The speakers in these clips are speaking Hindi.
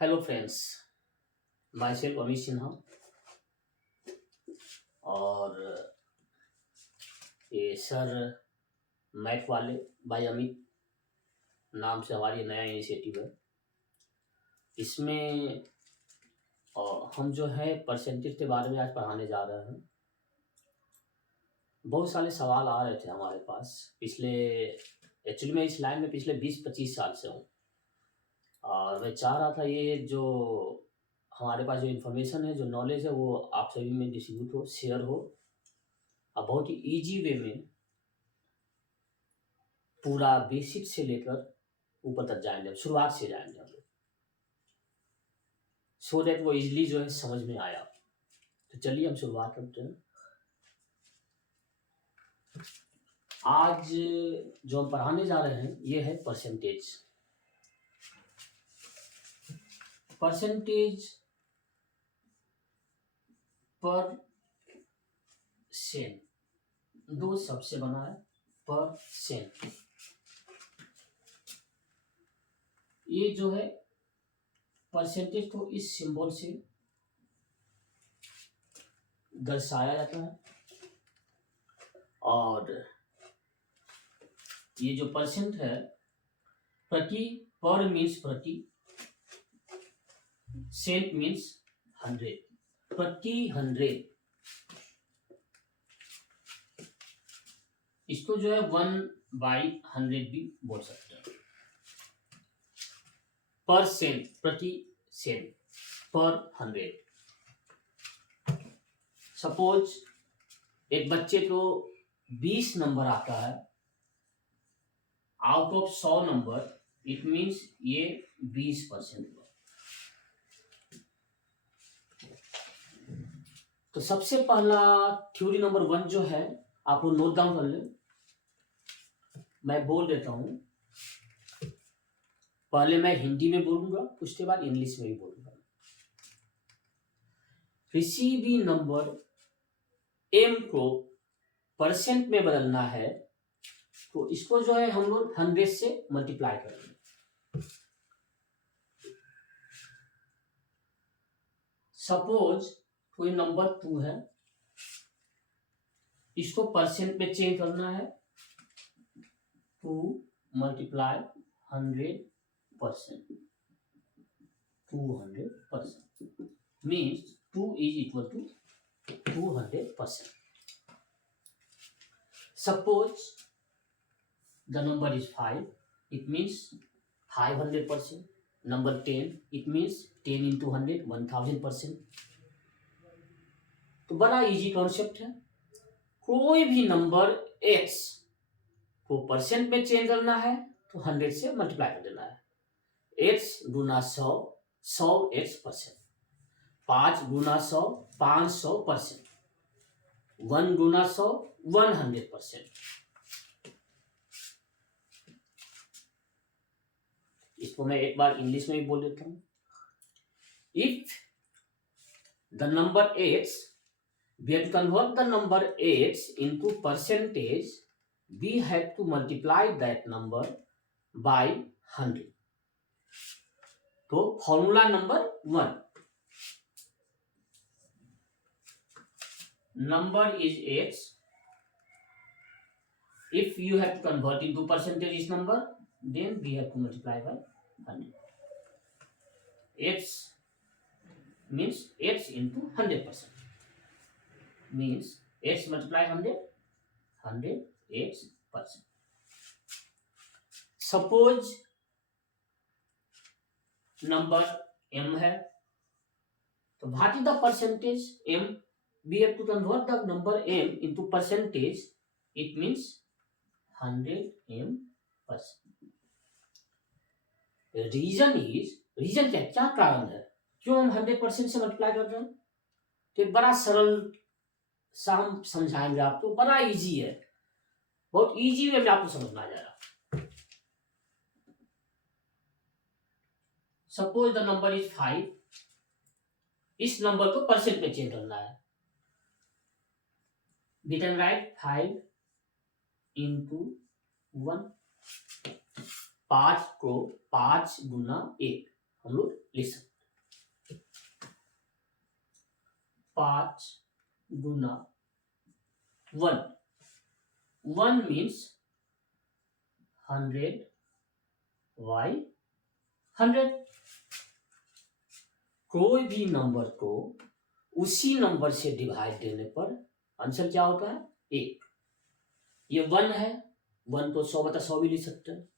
Hello friends, my self Amit Sinha. और ये सर मैथ वाले बाय अमित नाम से हमारी नया इनिशिएटिव है। इसमें हम जो है परसेंटेज के बारे में आज पढ़ाने जा रहे हैं। बहुत सारे सवाल आ रहे थे हमारे पास पिछले। एक्चुअली मैं इस लाइन में पिछले 20-25 साल से हूँ और मैं चाह रहा था ये जो हमारे पास जो इन्फॉर्मेशन है, जो नॉलेज है, वो आप सभी में डिस्ट्रीब्यूट हो, शेयर हो और बहुत ही ईजी वे में पूरा बेसिक से लेकर ऊपर तक जाएंगे, हम शुरुआत से जाएंगे हम लोग, सो दैट वो इजली जो है समझ में आया। तो चलिए हम शुरुआत करते हैं। आज जो हम पढ़ाने जा रहे हैं ये है परसेंटेज। परसेंटेज पर सेंट, दो शब्द से बना है पर सेंट। ये जो है परसेंटेज को इस सिंबल से दर्शाया जाता है और ये जो परसेंट है, प्रति, पर मीन्स प्रति, सेंट मीन्स 100, प्रति 100। इसको जो है 1/100 भी बोल सकते हैं। पर सेंट, प्रति सेंट, पर 100। सपोज एक बच्चे को 20 नंबर आता है out of 100 number, it means ये 20% हुआ। तो सबसे पहला थ्योरी नंबर 1 जो है, आप लोग नोट डाउन कर ले। मैं बोल देता हूं, पहले मैं हिंदी में बोलूंगा, उसके बाद इंग्लिश में भी बोलूंगा। किसी भी नंबर m को परसेंट में बदलना है तो इसको जो है हम लोग 100 से मल्टीप्लाई करेंगे। सपोज कोई नंबर 2 है, इसको परसेंट में चेंज करना है, 2 multiply 100%, 200% means 2 is equal to 200%. Suppose the number is 5, it means 500%. Number 10, it means 10 into 100, 1000%. तो बड़ा इजी कॉन्सेप्ट है। कोई भी नंबर x को परसेंट में चेंज करना है तो 100 से मल्टीप्लाई कर देना है। x गुना 100, 100x%। 5 गुना 100, 500%। 1 गुना 100, 100%। इसको मैं एक बार इंग्लिश में भी बोल देता हूं। If the number x, we have to convert the number x into percentage, we have to multiply that number by 100. तो formula number 1, number is x. If you have to convert into percentage this number, then we have to multiply by 100. x means x into 100%, means x multiply 100, 100x%. Suppose number m है, तो what is the percentage m? We have to convert the number m into percentage, it means 100m%. Reason क्या कारण है, क्यों हम 100% से मल्टीप्लाई कर रहे हैं? तो एक बड़ा सरल सा हम समझाएंगे आपको, बड़ा इजी है, बहुत इजी वे में आपको समझना आ जाएगा। सपोज द नंबर इज 5, इस नंबर को परसेंट में चेंज करना है। We can write 5 into 1। 5 को 5 गुना 1, हम लोग लिख सकते। 5 गुना 1, 1 मीन्स 100 बाई 100। कोई भी नंबर को उसी नंबर से डिवाइड देने पर आंसर क्या होता है? 1। ये 1 है, 1 को 100/100 भी लिख सकते हैं।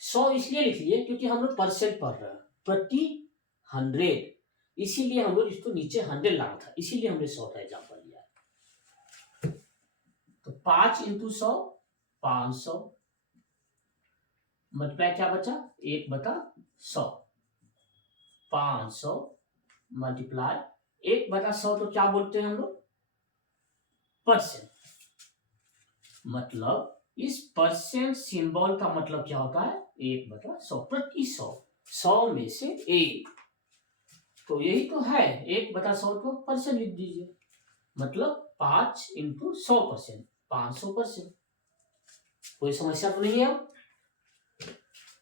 100 इसलिए लिख लिए क्योंकि हम लोग परसेंट पढ़ रहे हैं, प्रति 100, इसीलिए हम लोग इसको नीचे 100 लाना था, इसीलिए हमने 100 का एग्जाम्पल लिया। तो 5 × 100 500, मल्टीप्लाई क्या बचा? 1/100। 500 मल्टीप्लाई 1/100 तो क्या बोलते हैं हम लोग? परसेंट। मतलब इस परसेंट सिंबल का मतलब क्या होता है? 1/100, प्रति 100, 100 में से 1। तो यही तो है, 1/100 को परसेंट लिख दीजिए, मतलब 5 × 100%, 500%। कोई समस्या तो नहीं है? अब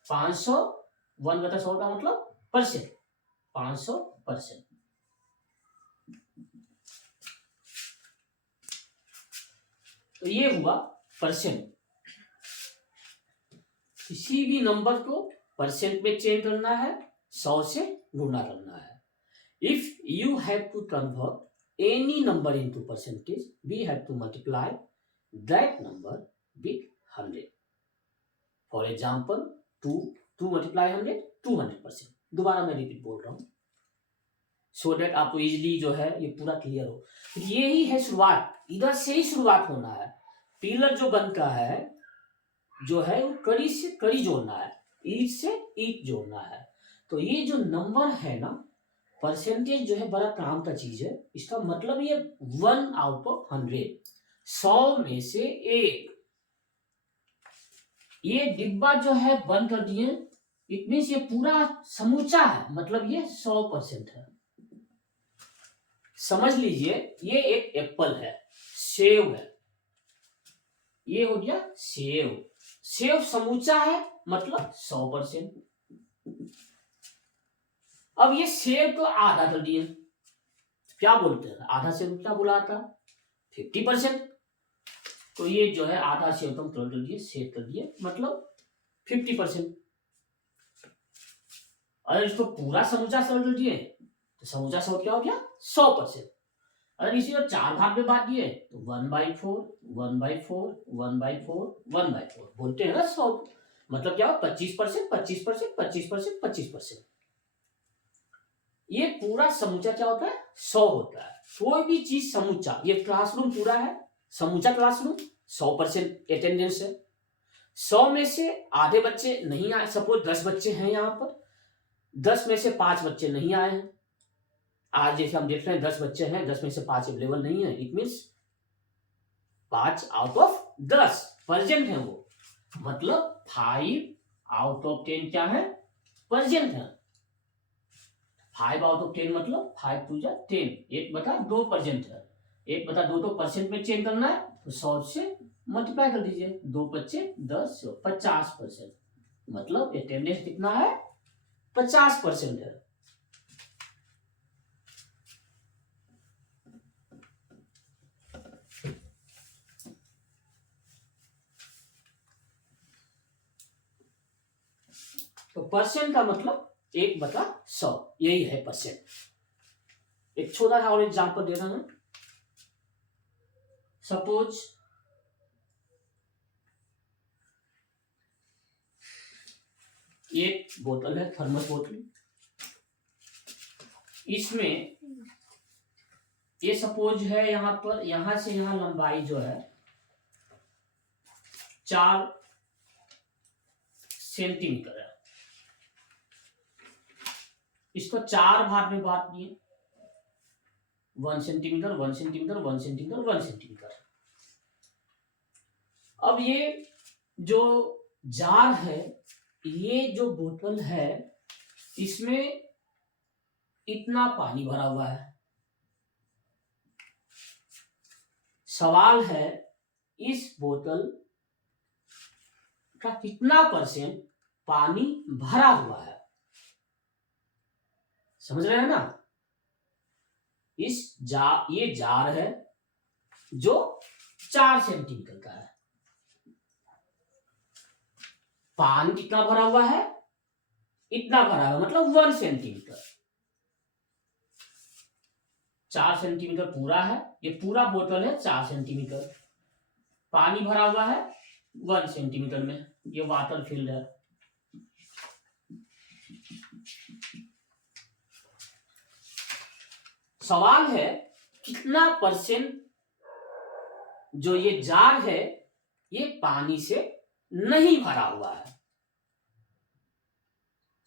500 1/100 का मतलब परसेंट, 500%। तो ये हुआ परसेंट। किसी भी नंबर को परसेंट में चेंज करना है, 100 से गुणा करना है। If you have to convert any number into percentage, we have to multiply that number with 100। For example 2 multiply 100, 200%। दोबारा मैं रिपीट बोल रहा हूं सो दैट आपको इजिली जो है ये पूरा क्लियर हो। यही है शुरुआत, इधर से ही शुरुआत होना है। पिलर जो बनता है जो है वो कड़ी से कड़ी जोड़ना है, ईंट से ईंट जोड़ना है। तो ये जो नंबर है ना, परसेंटेज जो है बड़ा काम का चीज है। इसका मतलब ये 1/100, 100 में से 1। ये डिब्बा जो है बंद कर दिए, इट मीन्स ये पूरा समूचा है, मतलब ये 100% है। समझ लीजिए ये एक एप्पल है, सेव है, ये हो गया सेव। सेव समूचा है मतलब 100%। अब ये सेव को आधा कर दिए, क्या बोलते हैं? आधा सेव क्या बोला था? 50%। तो ये जो है आधा सेव तो हम कर दिए, सेव कर दिए, मतलब 50%। अगर इसको पूरा समूचा सर कर दिए तो समूचा सौ क्या हो गया? 100%। अगर इसी को 4 भाग में बांट दिए तो 1/4, 1/4, 1/4, 1/4 बोलते हैं ना 100। मतलब क्या? 25%, 25%, 25%, 25%। ये पूरा समूचा क्या होता है? 100 होता है। कोई भी चीज समूचा, ये क्लासरूम पूरा है, समूचा क्लासरूम 100% अटेंडेंस है। 100 में से आधे बच्चे नहीं आए, सपोज 10 बच्चे हैं यहाँ पर, 10 में से 5 बच्चे नहीं आए हैं। आज जैसे हम देख रहे हैं 10 बच्चे हैं, 10 में से 5 अवेलेबल नहीं है, इट मीन्स 5/10 परसेंट है वो, मतलब 5/10 क्या है? परसेंट है। 5/10 मतलब 5 2 जा 10, 1/2% है। 1/2 तो परसेंट में चेंज करना है, तो 100 से मल्टीप्लाई कर दीजिए, 2×5 = 10, 50%। मतलब अटेंडेंस कितना है? 50% है। तो परसेंट का मतलब 1/100, यही है परसेंट। एक छोटा सा और एग्जांपल दे रहा हूं। सपोज एक बोतल है, थर्मस बोतल, इसमें ये सपोज है यहां पर, यहां से यहां लंबाई जो है 4 सेंटीमीटर है। इसको 4 भाग में बांट दिए, 1 सेंटीमीटर, 1 सेंटीमीटर, 1 सेंटीमीटर, 1 सेंटीमीटर। अब ये जो जार है, ये जो बोतल है, इसमें इतना पानी भरा हुआ है। सवाल है इस बोतल का कितना परसेंट पानी भरा हुआ है? समझ रहे हैं ना? ये जार है जो 4 सेंटीमीटर का है। पानी कितना भरा हुआ है? इतना भरा हुआ, मतलब 1 सेंटीमीटर। 4 सेंटीमीटर पूरा है, ये पूरा बोतल है 4 सेंटीमीटर। पानी भरा हुआ है 1 सेंटीमीटर में, ये वाटर फिल्ड है। सवाल है कितना परसेंट जो ये जार है ये पानी से नहीं भरा हुआ है।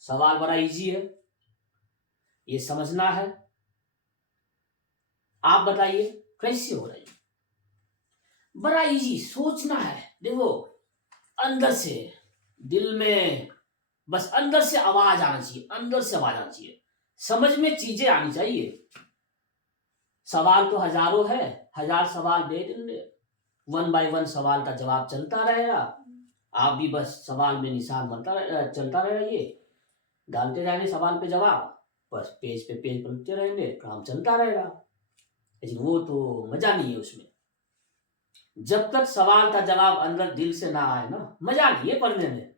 सवाल बड़ा इजी है, ये समझना है। आप बताइए कैसे हो रही है? बड़ा इजी, सोचना है। देखो अंदर से, दिल में बस अंदर से आवाज आना चाहिए, अंदर से आवाज आना चाहिए, समझ में चीजें आनी चाहिए। सवाल तो हजारों है, 1000 सवाल दे देंगे, 1 बाय 1 सवाल का जवाब चलता रहेगा। आप भी बस सवाल में निशान चलता रहेगा, ये डालते रहेंगे सवाल पे जवाब, बस पेज पे पेज पलटते रहेंगे, काम चलता रहेगा। लेकिन वो तो मजा नहीं है उसमें। जब तक सवाल का जवाब अंदर दिल से ना आए ना, मजा नहीं है पढ़ने में।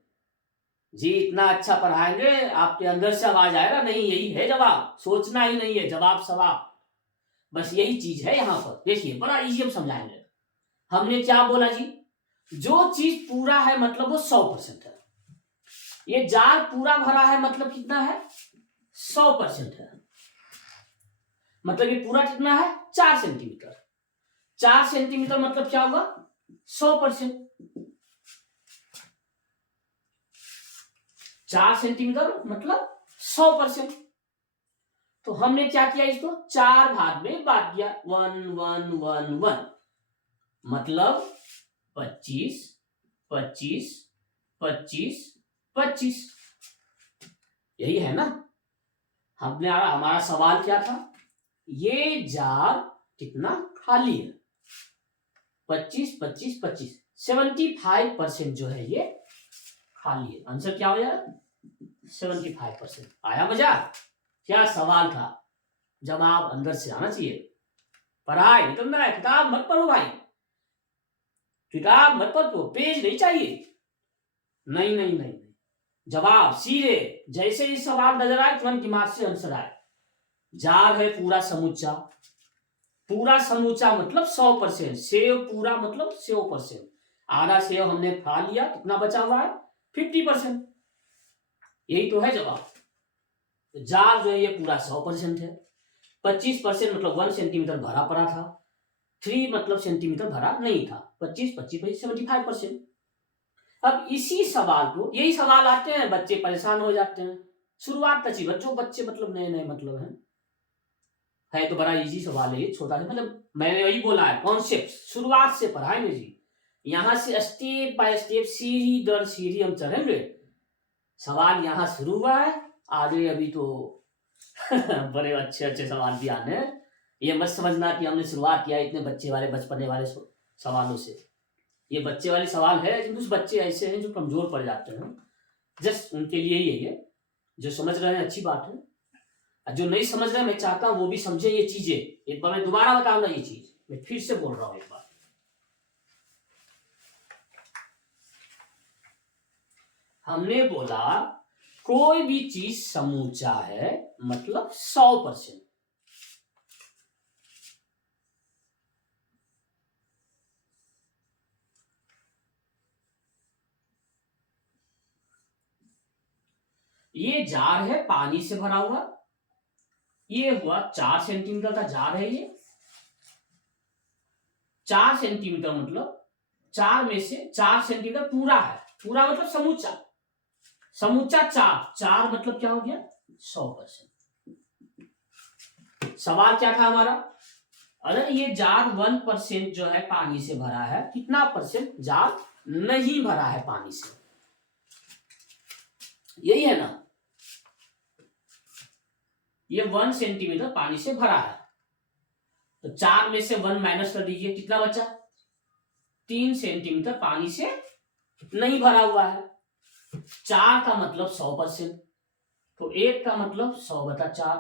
जी इतना अच्छा पढ़ाएंगे, आपके अंदर से आवाज आएगा नहीं यही है जवाब, सोचना ही नहीं है, जवाब सवाब, बस यही चीज है यहाँ पर। देखिए बड़ा इजी हम समझाएंगे। हमने क्या बोला जी? जो चीज पूरा है मतलब वो 100% है। ये जार पूरा भरा है मतलब कितना है? 100% है। मतलब ये पूरा कितना है? 4 सेंटीमीटर। 4 सेंटीमीटर मतलब क्या हुआ? 100%। 4 सेंटीमीटर मतलब 100%। तो हमने क्या किया, इसको 4 भाग में बांट दिया, 1 1 1 1, मतलब 25 25 25 25। यही है ना? हमारा सवाल क्या था? ये जार कितना खाली है? 25 25 25, 75% जो है ये खाली है। आंसर क्या हो जाएगा? 75%। आया मजा? क्या सवाल था, जवाब अंदर से आना चाहिए। पढ़ाई निकलना है, किताब मत पढ़ो भाई, किताब मत पढ़ो, पेज नहीं चाहिए। नहीं नहीं नहीं, जवाब सीधे जैसे ही सवाल नजर आए तुरंत दिमाग से आंसर आए। जार है पूरा समूचा, पूरा समूचा मतलब 100%। सेव पूरा मतलब 100%। आधा सेव हमने खा लिया, कितना बचा हुआ है? 50%। यही तो है जवाब। जार जो है ये पूरा 100% है। 25% मतलब 1 सेंटीमीटर भरा पड़ा था, 3 मतलब सेंटीमीटर भरा नहीं था। 25 25 75%। अब इसी सवाल को, यही सवाल आते हैं, बच्चे परेशान हो जाते हैं। शुरुआत तक ही बच्चों, बच्चे मतलब नए नए मतलब है तो बड़ा इजी सवाल है ये, छोटा सा, मतलब मैंने वही बोला है, कॉन्सेप्ट शुरुआत से पढ़ाएंगे जी। यहां से स्टेप बाय स्टेप, सीढ़ी दर सीढ़ी हम चढ़ेंगे। सवाल यहां शुरू हुआ है, आगे अभी तो बड़े अच्छे अच्छे सवाल भी आने हैं। ये मत समझना कि हमने शुरुआत किया इतने बच्चे वाले बचपने वाले सवालों से। ये बच्चे वाले सवाल है, लेकिन कुछ बच्चे ऐसे हैं जो कमजोर पड़ जाते हैं, जस्ट उनके लिए ही है। जो समझ रहे हैं अच्छी बात है, जो नहीं समझ रहे हैं मैं चाहता हूं वो भी समझे ये चीजें। एक बार मैं दोबारा बताऊंगा ये चीज, मैं फिर से बोल रहा हूं एक बार। हमने बोला कोई भी चीज समूचा है मतलब 100%। ये जार है पानी से भरा हुआ, ये हुआ 4 सेंटीमीटर का जार है ये। 4 सेंटीमीटर मतलब 4 में से 4 सेंटीमीटर पूरा है, पूरा मतलब समूचा, समूचा 4, 4 मतलब क्या हो गया? 100%। सवाल क्या था हमारा? अगर ये जार 1% जो है पानी से भरा है, कितना परसेंट जार नहीं भरा है पानी से? यही है ना? ये 1 सेंटीमीटर पानी से भरा है, तो 4 में से 1 माइनस कर दीजिए, कितना बचा? 3 सेंटीमीटर पानी से नहीं भरा हुआ है। 4 का मतलब 100%। तो 1 का मतलब 100/4,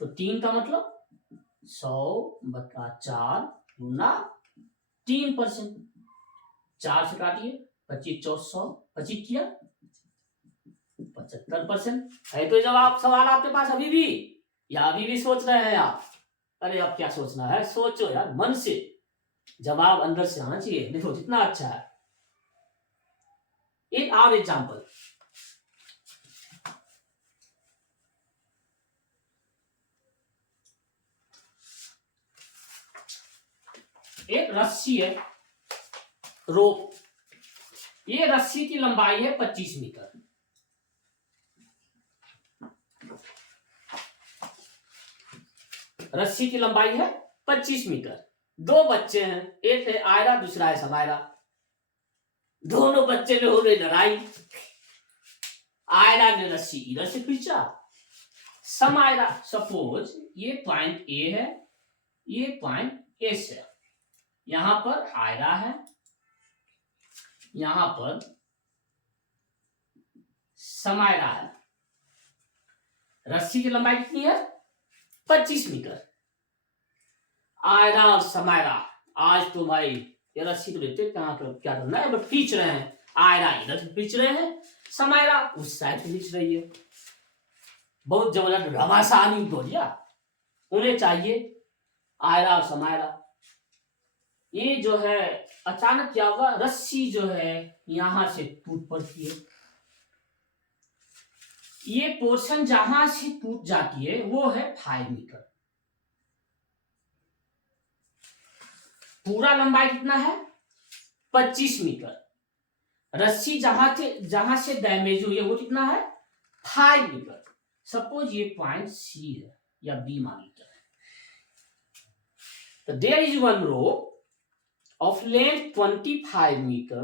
तो 3 का मतलब 100/4 गुना 3%। 4 से काटिए, 25 चौक 100, 25 किया 75% है। तो जवाब सवाल आपके पास अभी भी, या अभी भी सोच रहे हैं आप? अरे अब क्या सोचना है, सोचो यार मन से, जवाब अंदर से आना चाहिए। देखो कितना अच्छा है। एक और एग्जांपल, एक रस्सी है, रोप। ये रस्सी की लंबाई है 25 मीटर। रस्सी की लंबाई है 25 मीटर। दो बच्चे हैं, एक है आयरा, दूसरा है समायरा। दोनों बच्चे में हो गई लड़ाई। आयरा ने रस्सी इधर से खींचा, समायरा, सपोज ये पॉइंट ए है, ये पॉइंट एस है। यहां पर आयरा है, यहां पर समायरा है। रस्सी की लंबाई कितनी है? 25 मीटर। आयरा और समायरा आज तो भाई ये रस्सी तो लेते कहां पर, क्या करना है, बट खींच रहे हैं। आयरा इधर से खींच रहे हैं, समायरा उस साइड से खींच रही है। बहुत जबरदस्त घमासान हो गया। उन्हें चाहिए आयरा और समायरा। ये जो है अचानक क्या हुआ, रस्सी जो है यहां से टूट पड़ती है। ये पोर्शन जहां से टूट जाती है वो है 5 मीटर। पूरा लंबाई कितना है? 25 मीटर। रस्सी जहां से डैमेज हुई है वो कितना है? 5 मीटर। सपोज ये पॉइंट सी है या बी मान लीजिए। तो there is one rope of length 25 meter.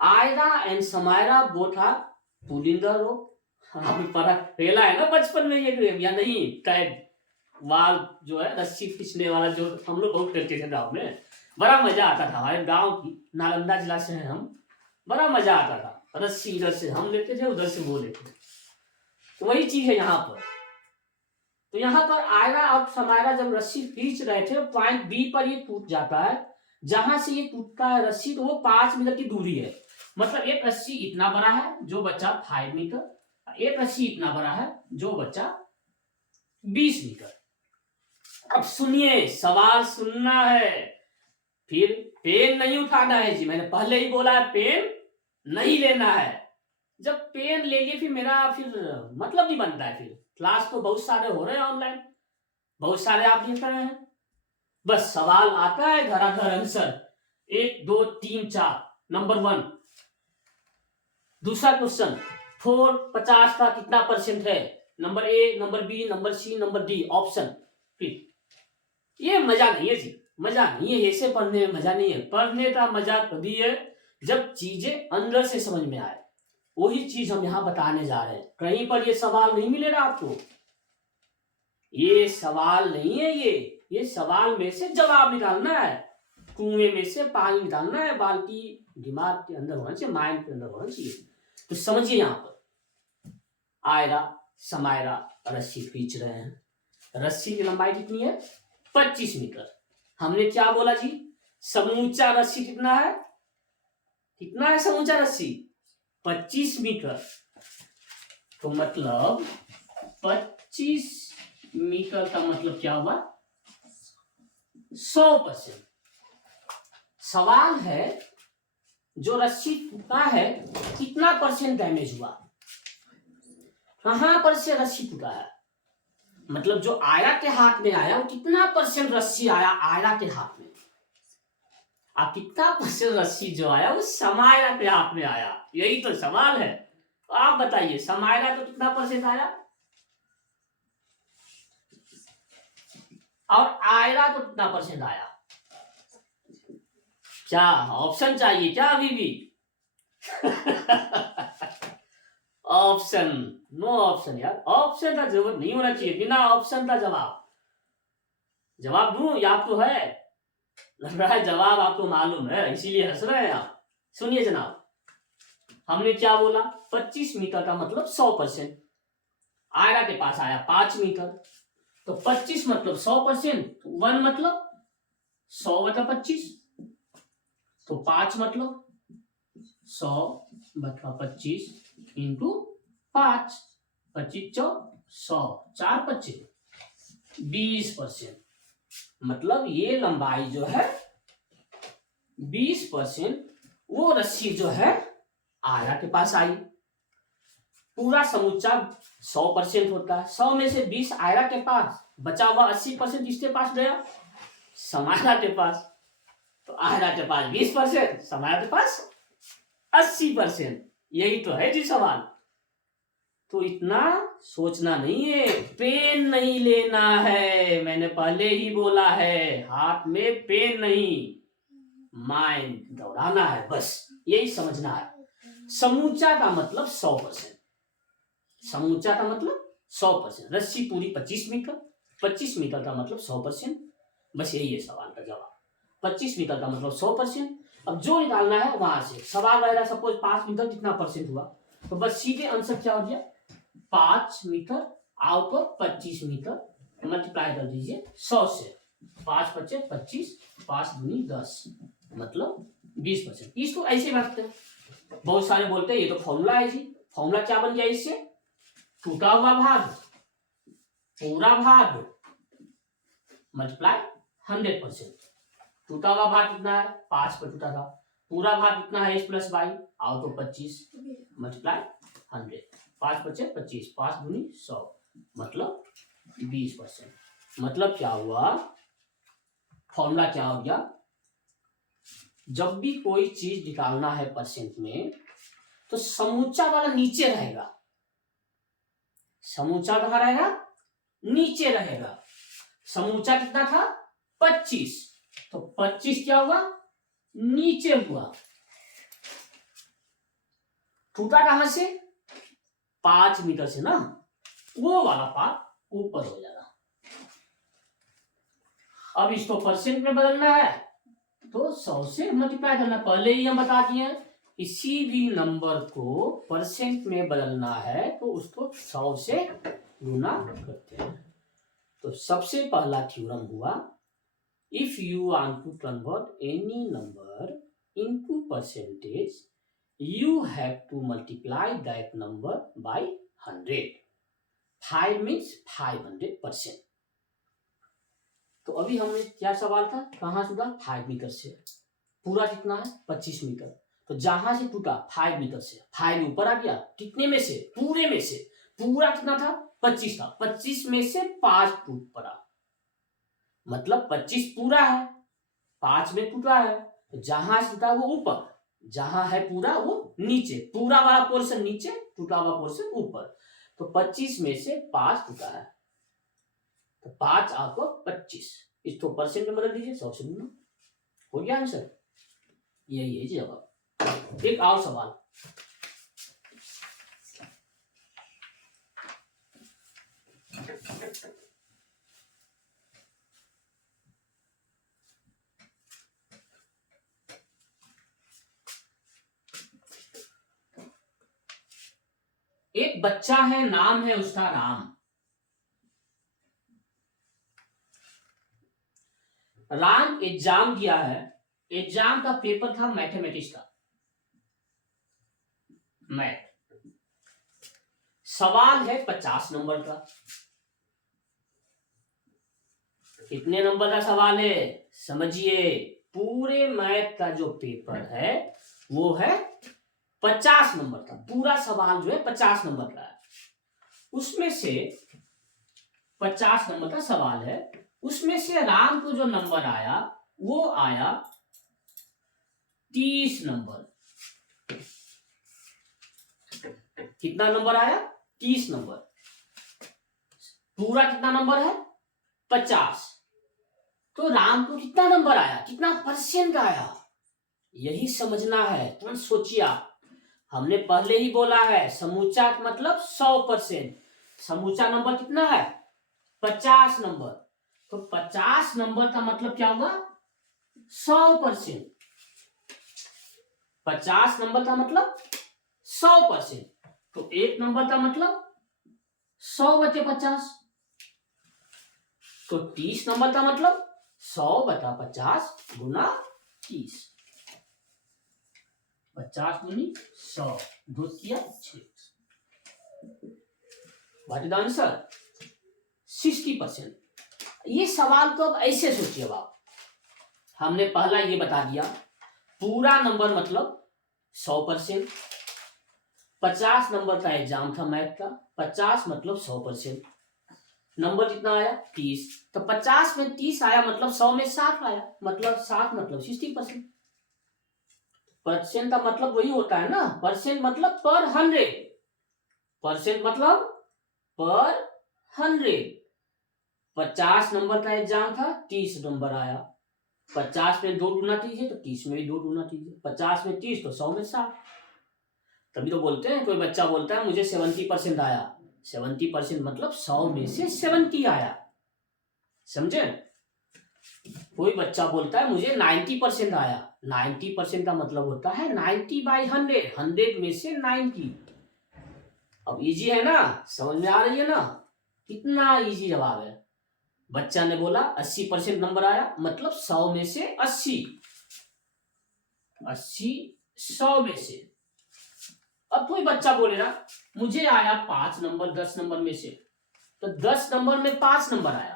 Ira and Samaira both are pulling the rope. आपने पढ़ा खेला है ना बचपन में ये गेम, या नहीं? टैग वाल जो है रस्सी खींचने वाला, जो हम लोग बहुत खेलते थे गाँव में। बड़ा मजा आता था। हमारे गांव की नालंदा जिला से हैं हम। बड़ा मजा आता था। रस्सी इधर से हम लेते थे, उधर से वो लेते थे। तो वही चीज है यहाँ पर। तो यहां पर आयरा और समायरा जब रस्सी खींच रहे थे, पॉइंट बी पर ये टूट जाता है। जहां से ये टूटता है रस्सी, तो वो 5 मीटर की दूरी है। मतलब एक रस्सी इतना बड़ा है जो बच्चा 5 मीटर, एक रस्सी इतना बड़ा है जो बच्चा 20 मीटर। अब सुनिए, सवाल सुनना है, फिर पेन नहीं उठाना है जी। मैंने पहले ही बोला है पेन नहीं लेना है। जब पेन ले लिए फिर मेरा फिर मतलब नहीं बनता है। फिर क्लास तो बहुत सारे हो रहे हैं ऑनलाइन, बहुत सारे आप देख रहे हैं। बस सवाल आता है, धराधर आंसर 1 2 3 4। नंबर 1 दूसरा क्वेश्चन, 450 का कितना परसेंट है? Number A, number B, number C, number D, option. फिर ये मजा नहीं है जी, मजा नहीं है। ऐसे पढ़ने में मजा नहीं है। पढ़ने का मजा तभी है जब चीजें अंदर से समझ में आए। वही चीज हम यहां बताने जा रहे हैं। कहीं पर ये सवाल नहीं मिलेगा आपको। ये सवाल नहीं है, ये सवाल में से जवाब निकालना है। कुएं में से पानी निकालना है। बाल्टी दिमाग के अंदर होना चाहिए, माइंड के अंदर होना चाहिए। तो समझिए, यहां पर आयरा समायरा रस्सी खींच रहे हैं। रस्सी की लंबाई कितनी है? 25 मीटर। हमने क्या बोला जी? समूचा रस्सी कितना है? कितना है समूचा रस्सी? 25 मीटर। तो मतलब 25 मीटर का मतलब क्या हुआ? 100%। सवाल है जो रस्सी टूटा है कितना परसेंट डैमेज हुआ? कहां पर से रस्सी टूटा है? मतलब जो आयरा के हाथ में आया वो कितना परसेंट रस्सी आया आयरा के हाथ में, और कितना परसेंट रस्सी जो आया वो समायरा के हाथ में आया। यही तो सवाल है। तो आप बताइए, समायरा को कितना परसेंट आया और आयरा को कितना परसेंट आया? क्या ऑप्शन चाहिए क्या अभी भी? ऑप्शन, नो ऑप्शन यार। ऑप्शन का जरूरत नहीं होना चाहिए। बिना ऑप्शन का जवाब दूं? याद तो है, लग रहा है जवाब आपको मालूम है, इसीलिए हंस रहे हैं आप। सुनिए जनाब, हमने क्या बोला, 25 मीटर का मतलब 100%। आयरा के पास आया 5 मीटर, तो 25 मतलब 100%, 1 मतलब 100/25, तो 5 मतलब 100/25 इंटू 5, 25 100, 4 25, 20%। मतलब ये लंबाई जो है 20%, वो रस्सी जो है आयरा के पास आई। पूरा समूचा 100% होता है, 100 में से 20 आयरा के पास, बचा हुआ 80% इसके पास गया समायरा के पास। तो आयरा के पास 20%, समायरा के पास 80%। यही तो है जी सवाल। तो इतना सोचना नहीं है, पेन नहीं लेना है, मैंने पहले ही बोला है, हाथ में पेन नहीं, माइंड दौड़ाना है, बस यही समझना है। समूचा का मतलब 100%, समूचा का मतलब 100%। रस्सी पूरी 25 मीटर, 25 मीटर का मतलब 100%, बस यही है सवाल का जवाब। 25 मीटर का मतलब 100%। अब जो निकालना है वहां से सवाल रहेगा, सपोज 5 मीटर कितना परसेंट हुआ, तो बस सीधे आंसर क्या हो गया, 5 metre out of 25 metre multiply कर दीजिए 100 से, 5 × 5 = 25, 5 दूनी 10, मतलब 20%। इसको ऐसे रखते हैं, बहुत सारे बोलते हैं ये तो फॉर्मूला है जी। फॉर्मूला क्या बन गया इससे, टूटा हुआ भाग पूरा भाग मल्टीप्लाई 100%। टूटा हुआ भाग कितना है, 5 पर टूटा था, पूरा भाग कितना है x + y out of 25 multiply 100, 5 × 5 = 25, 5 दूनी 100, मतलब 20%। मतलब क्या हुआ, फॉर्मूला क्या हो गया, जब भी कोई चीज निकालना है परसेंट में, तो समूचा वाला नीचे रहेगा। समूचा कहां रहेगा, नीचे रहेगा। समूचा कितना था 25, तो 25 क्या हुआ, नीचे हुआ। टूटा कहां से, 5 मीटर से ना, वो वाला पार्ट ऊपर हो जाएगा। अब इसको परसेंट में बदलना है तो 100 से मल्टीप्लाई करना। पहले ही हम बता दिए, किसी भी नंबर को परसेंट में बदलना है तो उसको 100 से गुना करते हैं। तो सबसे पहला थ्योरम हुआ, if you want to convert any number into percentage, you have to multiply that number by 100. 5 means 500%। तो अभी हमने क्या सवाल था, कहां से टूटा, 5 मीटर से, पूरा कितना है 25 मीटर, तो जहां से टूटा 5 मीटर से, 5 ऊपर आ गया, कितने में से, पूरे में से। पूरा कितना था 25 था, 25 में से 5 टूट पड़ा, मतलब 25 पूरा है, 5 में टूटा है, तो जहां से टूटा वो ऊपर, जहां है पूरा वो नीचे, पूरा वाला पोर्शन नीचे, टूटा हुआ पोर्शन ऊपर। तो 25 में से 5 टूटा है, तो 5 आपको 25, इसको परसेंट में बदल दीजिए 100 से गुना, हो गया आंसर। यही है जवाब। एक और सवाल, एक बच्चा है, नाम है उसका राम। राम एग्जाम दिया है, एग्जाम का पेपर था मैथमेटिक्स का, मैथ। सवाल है 50 नंबर का। कितने नंबर का सवाल है, समझिए, पूरे मैथ का जो पेपर है वो है 50 नंबर का। पूरा सवाल जो है 50 नंबर का है, उसमें से 50 नंबर का सवाल है, उसमें से राम को जो नंबर आया वो आया 30 नंबर। कितना नंबर आया, 30 नंबर। पूरा कितना नंबर है 50, तो राम को कितना नंबर आया, कितना परसेंट आया, यही समझना है। तुम सोचिए, आप, हमने पहले ही बोला है समूचा मतलब 100%। समूचा नंबर कितना है 50 नंबर, तो 50 नंबर का मतलब क्या हुआ 100%। 50 नंबर का मतलब 100%। तो एक नंबर का मतलब 100/50। तो 30 नंबर का मतलब 100/50 गुना 30। 50 गुनी 100, 2 किया 6। What is the answer? 60%। ये सवाल को अब ऐसे सोचिए आप, हमने पहला ये बता दिया पूरा नंबर मतलब 100%। 50 नंबर का एग्जाम था मैथ का, 50 मतलब 100%। नंबर कितना आया? 30। तो 50 में 30 आया मतलब 100 में 60 आया, मतलब 60 मतलब 60%। परसेंट का मतलब वही होता है ना, परसेंट मतलब पर 100, परसेंट मतलब पर 100। 50 नंबर का एग्जाम था, 30 नंबर आया। 50 में 2 गुना कीजिए तो 30 में भी 2 गुना कीजिए। 50 में 30 तो 100 में 60। तभी तो बोलते हैं, कोई बच्चा बोलता है मुझे 70% आया, 70% मतलब 100 में से 70 आया, समझे? कोई बच्चा बोलता है मुझे 90% आया, 90% का मतलब होता है 90/100, 100 में से 90। अब इजी है ना, समझ में आ रही है ना? कितना इजी जवाब है। बच्चा ने बोला 80% नंबर आया, मतलब 100 में से 80, 80 100 में से। अब कोई बच्चा बोलेगा मुझे आया 5 नंबर 10 नंबर में से, तो 10 नंबर में 5 नंबर आया,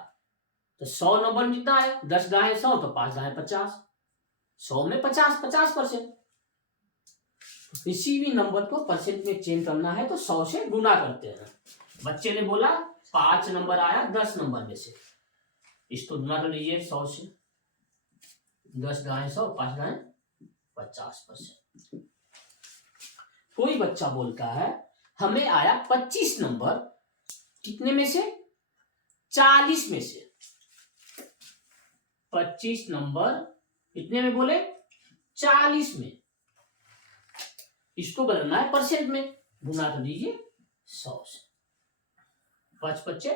तो 100 नंबर में कितना आया? 10 दाएं 100 तो 5 दाएं 50, 100 में 50%। किसी भी नंबर को परसेंट में चेंज करना है तो 100 से गुना करते हैं। बच्चे ने बोला 5 नंबर आया 10 नंबर में से, इसको गुना कर लीजिए 100 से। 10 दाएं 100, 5 दाएं 50%। कोई बच्चा बोलता है हमें आया 25 नंबर, कितने में से? 40 में से। 25 नंबर कितने में बोले? 40 में। इसको बदलना है परसेंट में, गुना कर दीजिए 100 से। 5 25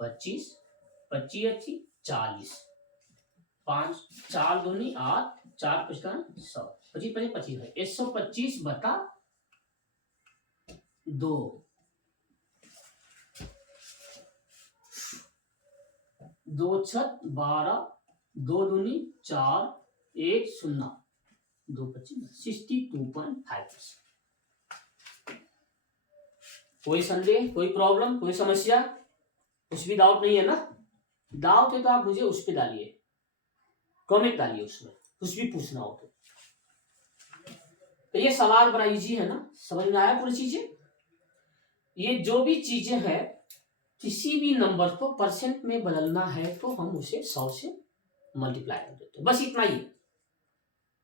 25 25 80 40, 5 4 दूनी 8, 4 5 100, 25 25 25 है 125/2। 2 छत 12, 2 दूनी 4, 1 0, 2 25 62.5%। कोई संदेह, कोई प्रॉब्लम, कोई समस्या, कुछ भी डाउट नहीं है ना? डाउट है तो आप मुझे उस पर डालिए, कमेंट डालिए, उसमें कुछ भी पूछना हो तो ये सवाल बड़ा इजी है ना, समझ में आया पूरी चीजें? ये जो भी चीजें हैं, किसी भी नंबर को परसेंट में बदलना है तो हम उसे 100 से मल्टीप्लाई कर देते हैं, बस इतना ही।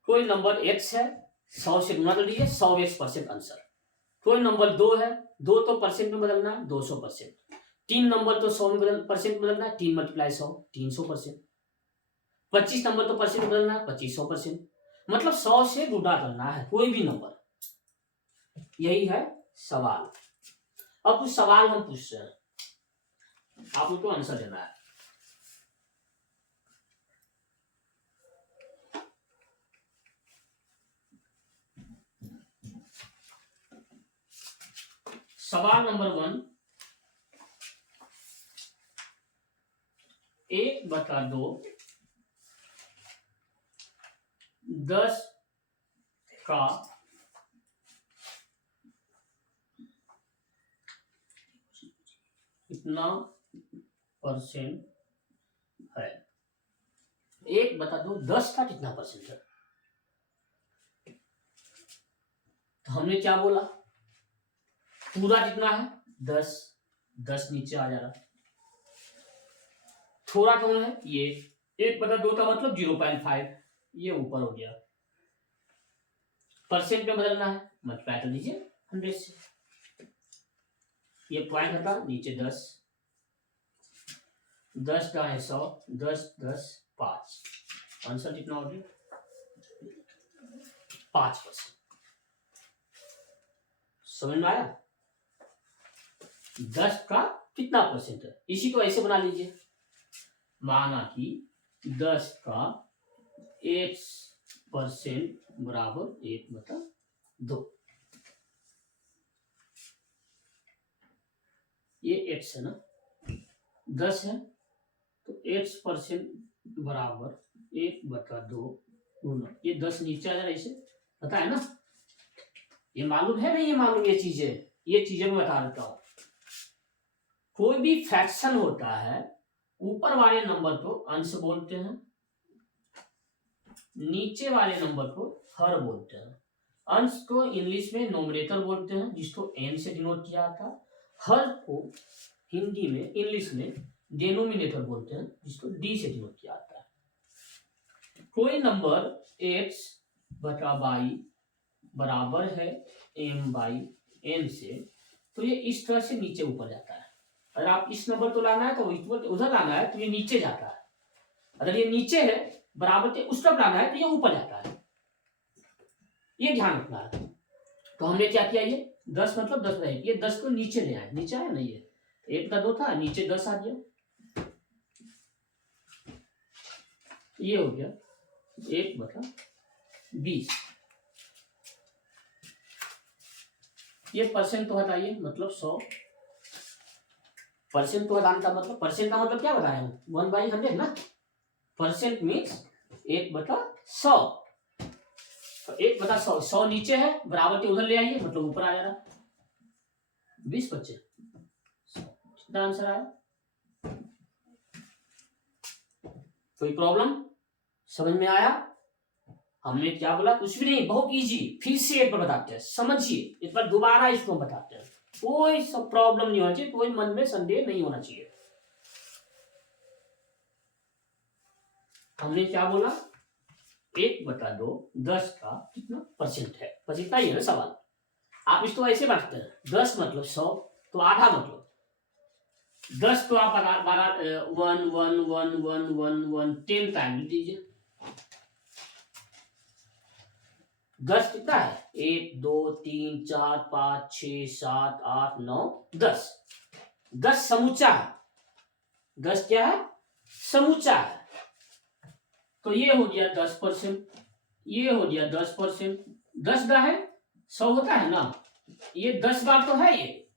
कोई नंबर x है, 100 से गुना कर लीजिए, 100x% आंसर। कोई नंबर 2 है, 2 तो परसेंट में बदलना है 200%। 3 नंबर तो 100 में परसेंट बदलना है, 3 × 100 300%। 25 नंबर तो परसेंट में बदलना है 2500%, मतलब 100 से गुणा करना है कोई भी नंबर। यही है सवाल। अब कुछ सवाल हम पूछ रहे हैं, आप उनको आंसर देना है। सवाल नंबर 1, 1/2 10 का कितना परसेंट है? 1/2 10 का कितना परसेंट है? तो हमने क्या बोला, पूरा कितना है? 10, 10 नीचे आ जा रहा, थोड़ा कौन है? ये 1/2 का मतलब 0.5, ये ऊपर हो गया। परसेंट में बदलना है, मल्टीप्लाई कर दीजिए 100 से। ये पॉइंट हटा, नीचे 10, 10 का है 100, 10 10 5, आंसर कितना हो गया? 5%। समझ में आया? 10 का कितना परसेंट है? इसी को ऐसे बना लीजिए, माना कि 10 का x% बराबर 1/2। ये एक्स है ना, 10 है तो x% बराबर 1/2 गुना, ये 10 नीचे आ जा रहा है, इसे पता है ना, ये मालूम है नहीं, ये मालूम, ये चीजें मैं बता देता हूं। कोई भी फ्रैक्शन होता है, ऊपर वाले नंबर को अंश बोलते हैं, नीचे वाले नंबर को हर बोलते हैं। अंश को इंग्लिश में नोमिनेटर बोलते हैं, जिसको n से डिनोट किया जाता है। हर को हिंदी में, इंग्लिश में डेनोमिनेटर बोलते हैं, जिसको d से डिनोट किया जाता है। कोई नंबर x/y बराबर है m/n से, तो ये इस तरह से नीचे ऊपर जाता है। अगर आप इस नंबर को लाना है तो उधर लाना है तो ये नीचे जाता है। अगर ये नीचे है बराबर के उस तरफ लाना है तो ये ऊपर जाता है, ये ध्यान रखना है। तो हमने क्या किया, ये 10 मतलब 10 रहेगी, ये 10 को नीचे ले आए, नीचे आया नहीं, ये 1/2 था, नीचे 10 आ गया, ये हो गया 1/20। ये परसेंट तो हटाइए, मतलब 100 परसेंट को हटाने का मतलब, परसेंट का मतलब क्या बताया हम, 1/100 ना। परसेंट मीन्स 1/100, तो 1/100, 100 नीचे है बराबर के उधर ले आइए, मतलब ऊपर आ जा रहा, 20 बच्चे, कितना आंसर आया। कोई प्रॉब्लम समझ में आया? हमने क्या बोला, कुछ भी नहीं, बहुत इजी। फिर से एक बार बताते हैं, समझिए, एक बार दोबारा इसको बताते हैं, कोई सब प्रॉब्लम नहीं होना चाहिए, कोई मन में संदेह नहीं होना चाहिए। हमने क्या बोला, 1/2 10 का कितना परसेंट है, बस इतना ही है ना सवाल। आप इसको ऐसे बांटते हैं, 10 मतलब 100, तो आधा मतलब 10 को आप 10 टाइम दीजिए। 10 कितना है, 1 2 3 4 5 6 7 8 9 10, 10 समूचा है, 10 क्या है, समूचा है। तो ये हो गया 10%, ये हो गया 10%, 10 का है 100 होता है ना, ये 10 बार तो है, ये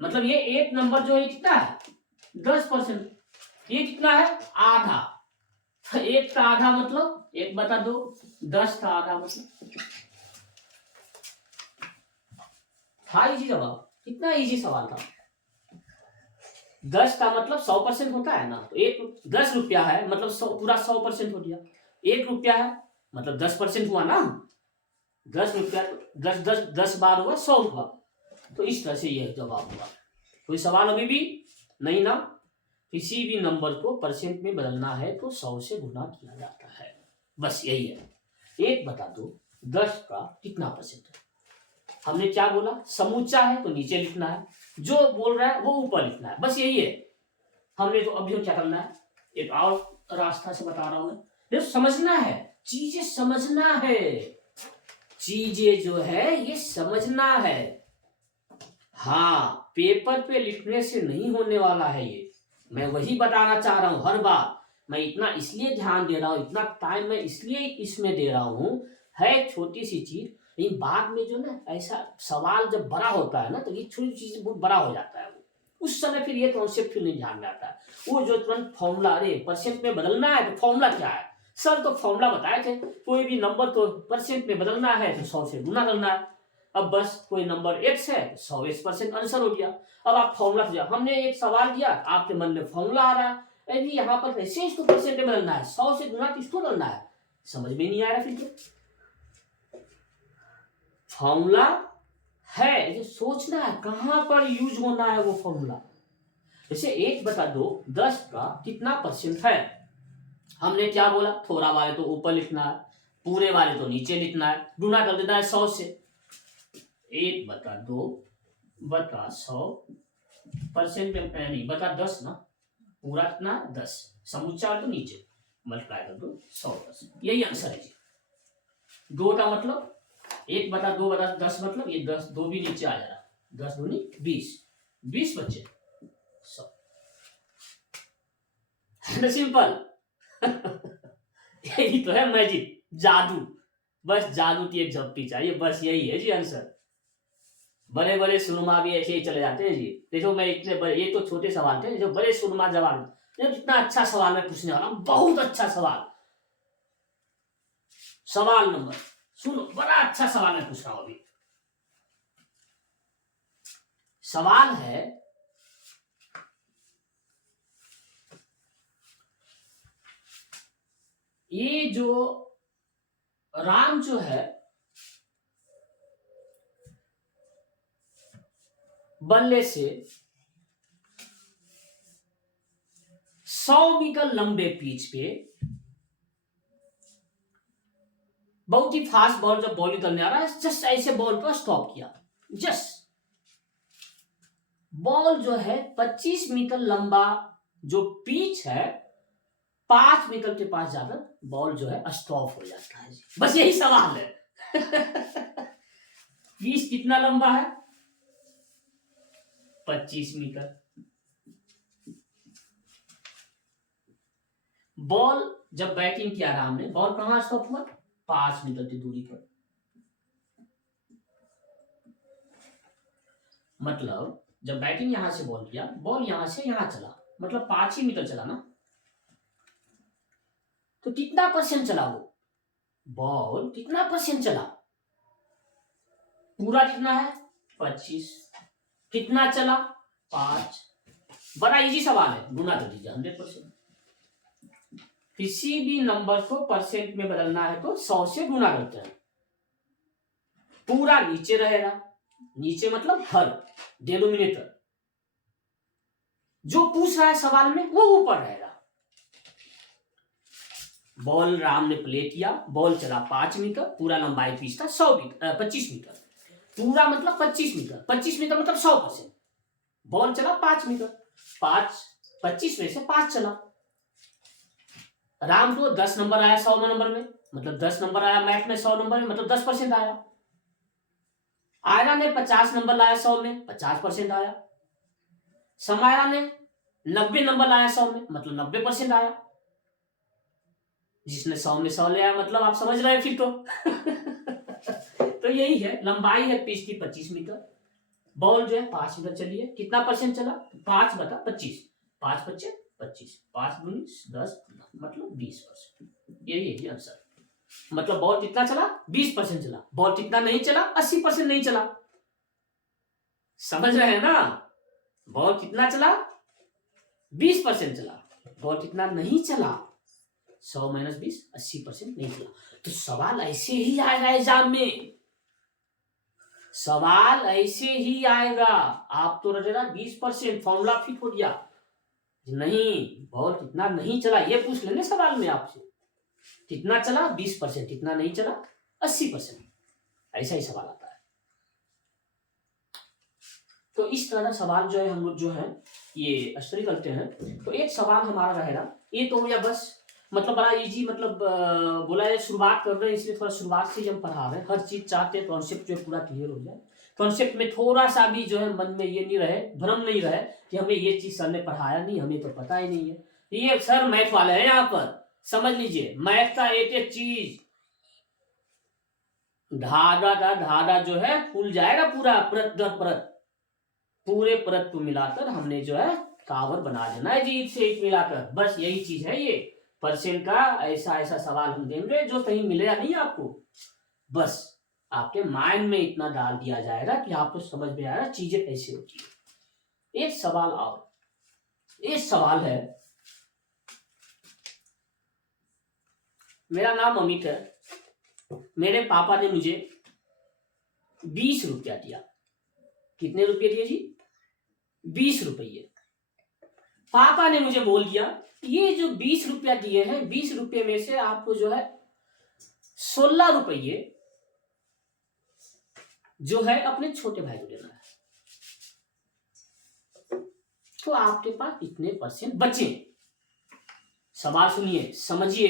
मतलब ये एक नंबर जो है कितना है, 10%, ये कितना है, आधा। तो 1 का आधा मतलब 1/2, 10 का आधा मतलब, था इजी जवाब, कितना इजी सवाल था। 10 का मतलब 100% होता है ना, तो 10 रुपया है मतलब 100, पूरा 100% हो गया। 1 रुपया है मतलब 10% हुआ ना, 10 रुपया 10 बार हुआ 100 हुआ, तो इस तरह से यह जवाब हुआ। कोई सवाल अभी भी नहीं ना। किसी भी नंबर को परसेंट में बदलना है तो 100 से गुना किया जाता है, बस यही है। 1/2 10 का कितना परसेंट है, हमने क्या बोला, समूचा है तो नीचे लिखना है, जो बोल रहा है वो ऊपर लिखना है, बस यही है। हमने तो अभी क्या करना है, एक और रास्ता से बता रहा हूं मैं, समझना है, चीजें समझना है, चीजें जो है ये समझना है। हाँ, पेपर पे लिखने से नहीं होने वाला है, ये मैं वही बताना चाह रहा हूं हर बार। मैं इतना इसलिए ध्यान दे रहा हूं, इतना टाइम मैं इसलिए इसमें दे रहा हूं, है छोटी सी चीज, लेकिन बाद में जो ना ऐसा सवाल जब बड़ा होता है ना, तो ये छोटी चीज बहुत बड़ा हो जाता है, उस समय फिर ये कॉन्सेप्ट फिर नहीं ध्यान में आता है। वो जो तुरंत फॉर्मूला, अरे परसेंट में बदलना है तो फॉर्मूला क्या है, सर तो फॉर्मूला बताए थे, कोई भी नंबर तो परसेंट में बदलना है तो 100 से गुना करना है। अब बस कोई नंबर x है, 100 x% आंसर हो गया। अब आप फॉर्मूला दिया, हमने एक सवाल दिया, आपके मन में फॉर्मूला आ रहा है, अरे यहाँ पर कैसे इसको परसेंट में बदलना है, 100 से गुना किसको करना है, समझ में नहीं आ रहा। फिर तो फॉर्मूला है, ये सोचना है कहां पर यूज होना है वो फॉर्मूला। जैसे 1/2 10 का कितना परसेंट है, हमने क्या बोला, थोड़ा वाले तो ऊपर लिखना है, पूरे वाले तो नीचे लिखना है, गुना कर देना है 100 से। 1/2/100 परसेंट में नहीं, बता 10 ना, पूरा कितना 10, समूचा तो नीचे मल्टीप्लाई कर दो 100%, यही आंसर है जी। 2 का मतलब 1/2/10 मतलब ये 10, 2 भी नीचे आ जा रहा, 10 दूनी 20, 20 बच्चे 100, सिंपल। यही तो है मैजिक, जादू, बस जादू की एक झप्पी चाहिए, बस यही है जी आंसर। बड़े बड़े सुरमा भी ऐसे ही चले जाते हैं जी। देखो मैं इतने बड़े, ये तो छोटे सवाल थे, जो बड़े सुरमा जवाब, कितना अच्छा सवाल मैं पूछने वाला हूँ, बहुत अच्छा सवाल। सवाल नंबर सुनो, बड़ा अच्छा सवाल मैं पूछ रहा हूं अभी। सवाल है, ये जो राम जो है बल्ले से 100 मीटर लंबे पिच पे बहुत ही फास्ट बॉल जब बॉलिंग करने आ रहा है, जस्ट ऐसे बॉल पर स्टॉप किया। जस्ट बॉल जो है 25 मीटर लंबा जो पिच है, 5 मीटर के पास जाकर बॉल जो है स्टॉप हो जाता है। बस यही सवाल है। पिच कितना लंबा है? 25 मीटर। बॉल जब बैटिंग किया राम ने, बॉल कहां स्टॉप हुआ? 5 मीटर की दूरी पर। मतलब जब बैटिंग यहां से बॉल किया, बॉल यहां से यहां चला, मतलब 5 ही मीटर चला ना। तो कितना परसेंट चला वो बॉल? कितना परसेंट चला? पूरा कितना है? 25। कितना चला? 5। बड़ा इजी सवाल है, गुना कर दीजिए 100%। किसी भी नंबर को परसेंट में बदलना है तो 100 से गुना करते हैं। पूरा नीचे रहेगा, नीचे मतलब हर डिनोमिनेटर। जो पूछ रहा है सवाल में वो ऊपर रहेगा। बॉल राम ने प्ले किया, बॉल चला 5 मीटर, पूरा लंबाई पिच था 100 मीटर, 25 मीटर। पूरा मतलब 25 मीटर, 25 मीटर मतलब 100%। बॉल चला 5 मीटर, 25 में से 5 चला। राम को 10 नंबर आया 100 नंबर में, मतलब 10 नंबर आया मैथ में 100 नंबर में, मतलब 10% आया। आयरा ने 50 नंबर लाया 100 में, 50% आया। समायरा ने 90 नंबर लाया 100 में, मतलब 90% आया। जिसने 100 में 100 ले आया, मतलब आप समझ रहे हैं फिर तो। तो यही है, लंबाई है पिच की 25 मीटर, बॉल जो है 5 मीटर चली है। कितना परसेंट चला? 5/25। 5×5 = 25, 5×10 मतलब 20%। यही आंसर। मतलब बॉल कितना चला? 20% चला। बॉल कितना नहीं चला? 80% नहीं चला। समझ रहे हैं ना? बॉल कितना चला? 20% चला। बॉल कितना नहीं चला? 100 - 20 80% नहीं चला। तो सवाल ऐसे ही आएगा एग्जाम में, सवाल ऐसे ही आएगा। आप तो रटेगा 20%, फॉर्मूला फिट हो गया। नहीं, बॉल कितना नहीं चला ये पूछ लेंगे सवाल में आपसे। कितना चला? 20%। कितना नहीं चला? 80%। ऐसा ही सवाल आता है। तो इस तरह का सवाल जो है हम लोग जो है ये स्टडी करते हैं। तो एक सवाल हमारा रहेगा, ये तो या बस मतलब बड़ा इजी, मतलब बोला है शुरुआत कर रहे हैं इसलिए थोड़ा शुरुआत से ही हम पढ़ा रहे हैं। हर चीज चाहते हैं कॉन्सेप्ट जो पूरा क्लियर हो जाए, कॉन्सेप्ट में थोड़ा सा भी जो है मन में ये नहीं रहे, भ्रम नहीं रहे कि हमें ये चीज सर ने पढ़ाया नहीं, हमें तो पता ही नहीं है। ये सर मैथ वाले हैं यहाँ पर, समझ लीजिए मैथ का एक एक चीज, धागा का धागा जो है खुल जाएगा पूरा, परत दर परत, पूरे परत को मिलाकर हमने जो है कावर बना लेना है जी, ईट से ईट मिलाकर। बस यही चीज है ये परसेंट का। ऐसा ऐसा सवाल हम देंगे जो कहीं मिलेगा नहीं आपको, बस आपके माइंड में इतना डाल दिया जाएगा कि आपको समझ में आएगा चीजें कैसे होती है। एक सवाल और, एक सवाल है, मेरा नाम अमित है, मेरे पापा ने मुझे 20 रुपया दिया। कितने रुपये दिए जी? 20 रुपये। पापा ने मुझे बोल दिया ये जो 20 रुपया दिए हैं, 20 रुपये में से आपको जो है 16 रुपये जो है अपने छोटे भाई को देना है। तो आपके पास कितने परसेंट बचे? सवाल सुनिए, समझिए,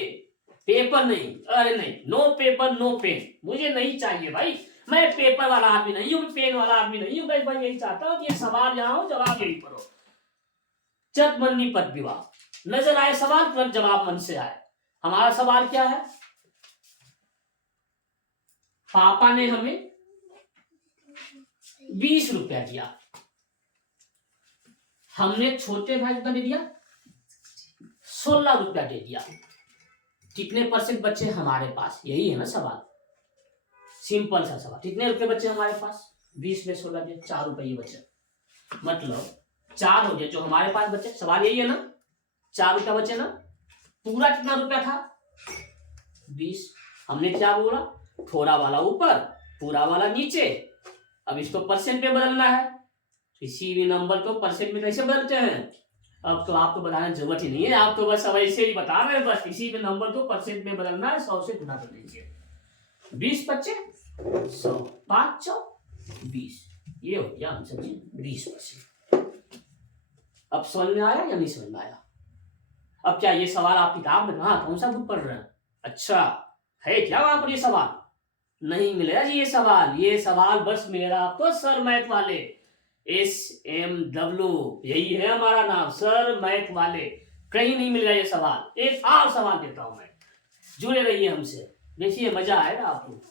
पेपर नहीं, अरे नहीं, नो पेपर नो पेन, मुझे नहीं चाहिए भाई। मैं पेपर वाला आदमी नहीं हूं, पेन वाला आदमी नहीं हूं। भाई यही चाहता हूं कि सवाल यहां हो, जवाब यही पर हो। चट मन्नी पद विवाह, नजर आए सवाल तुरंत जवाब मन से आए। हमारा सवाल क्या है? पापा ने हमें ₹20 दिया। हमने छोटे भाई कितना दे दिया? ₹16 दे दिया। कितने परसेंट बचे हमारे पास? यही है ना सवाल, सिंपल सा सवाल। कितने रुपए बचे हमारे पास? 20 में 16 दिया, ₹4 बचे। मतलब 4 हो गया जो हमारे पास बचे। सवाल यही है ना, ₹4 बचे ना। पूरा कितना रुपया था? 20। हमने क्या बोला? थोड़ा वाला ऊपर, पूरा वाला नीचे। अब इसको परसेंट में बदलना है। किसी भी नंबर को परसेंट में कैसे बदलते हैं? अब तो आपको बताने की जरूरत ही नहीं है, आप तो बस अब ऐसे ही बता रहे हैं। बस किसी भी नंबर को परसेंट में बदलना है, 100 से गुना कर दीजिए। 20 बचे 100, 5 4 20, ये हो गया हम समझे 20%। अब समझ में आया या नहीं समझ में आया? अब क्या ये सवाल आप किताब में कहा कौन सा बुक पढ़ रहे हैं? अच्छा है क्या वहां पर ये सवाल? नहीं मिलेगा जी ये सवाल। ये सवाल बस मिलेगा आपको सर मैथ वाले, SMW, यही है हमारा नाम, सर मैथ वाले। कहीं नहीं मिलेगा ये सवाल। एक और सवाल देता हूं मैं, जुड़े रहिए हमसे, देखिए मजा आएगा आपको।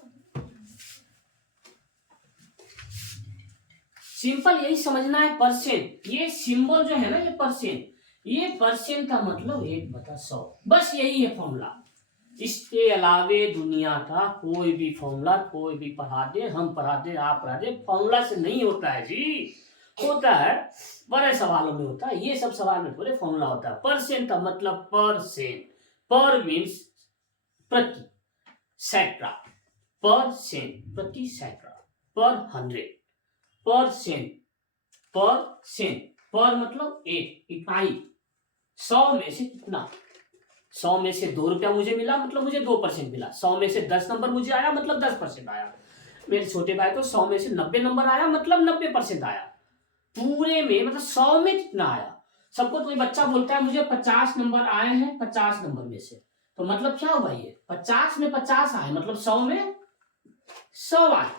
सिंपल यही समझना है, परसेंट। ये सिंबल जो है ना, ये परसेंट, ये परसेंट का मतलब 1/100, बस यही है फॉर्मूला। इसके अलावे दुनिया का कोई भी फॉर्मूला कोई भी पढ़ा दे, हम पढ़ा दे, आप पढ़ा दे, फॉर्मूला से नहीं होता है जी। होता है बड़े सवालों में होता है, ये सब सवाल में थोड़े फॉर्मूला होता है। परसेंट का मतलब परसेंट, पर मीन्स प्रति, सैकड़ा, परसेंट प्रति सैकड़ा, पर 100, परसेंट, पर मतलब एक इकाई। 100 में से कितना? 100 में से ₹2 मुझे मिला, मतलब मुझे 2% मिला। 100 में से 10 नंबर मुझे आया, मतलब 10% आया। मेरे छोटे भाई को 100 में से 90 नंबर आया, मतलब 90% आया। पूरे में मतलब 100 में कितना आया? सबको कोई बच्चा बोलता है मुझे 50 नंबर आए हैं 50 नंबर में से, तो मतलब क्या हुआ? ये 50 में 50 आए, मतलब 100 में 100 आए।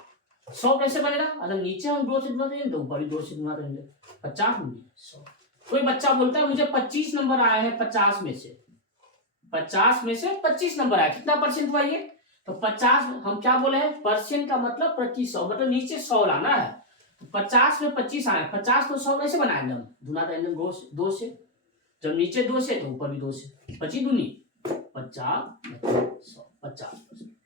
100 कैसे बनेगा? अगर नीचे हम 2 से गुना करेंगे तो ऊपर भी 2 से गुना करेंगे। 50 में 100। कोई बच्चा बोलता है मुझे 25 नंबर आए हैं 50 में से, 50 में से 25 नंबर आया, कितना परसेंट हुआ ये? तो 50 हम क्या बोले हैं? परसेंट का मतलब प्रति 100, मतलब नीचे 100 लाना है। तो 50 में 25 आए, 50 तो 100 कैसे बनाएंगे हम? गुना करेंगे 2 से। जब नीचे 2 से तो ऊपर भी 2 से, 25 दूनी 50, 50%।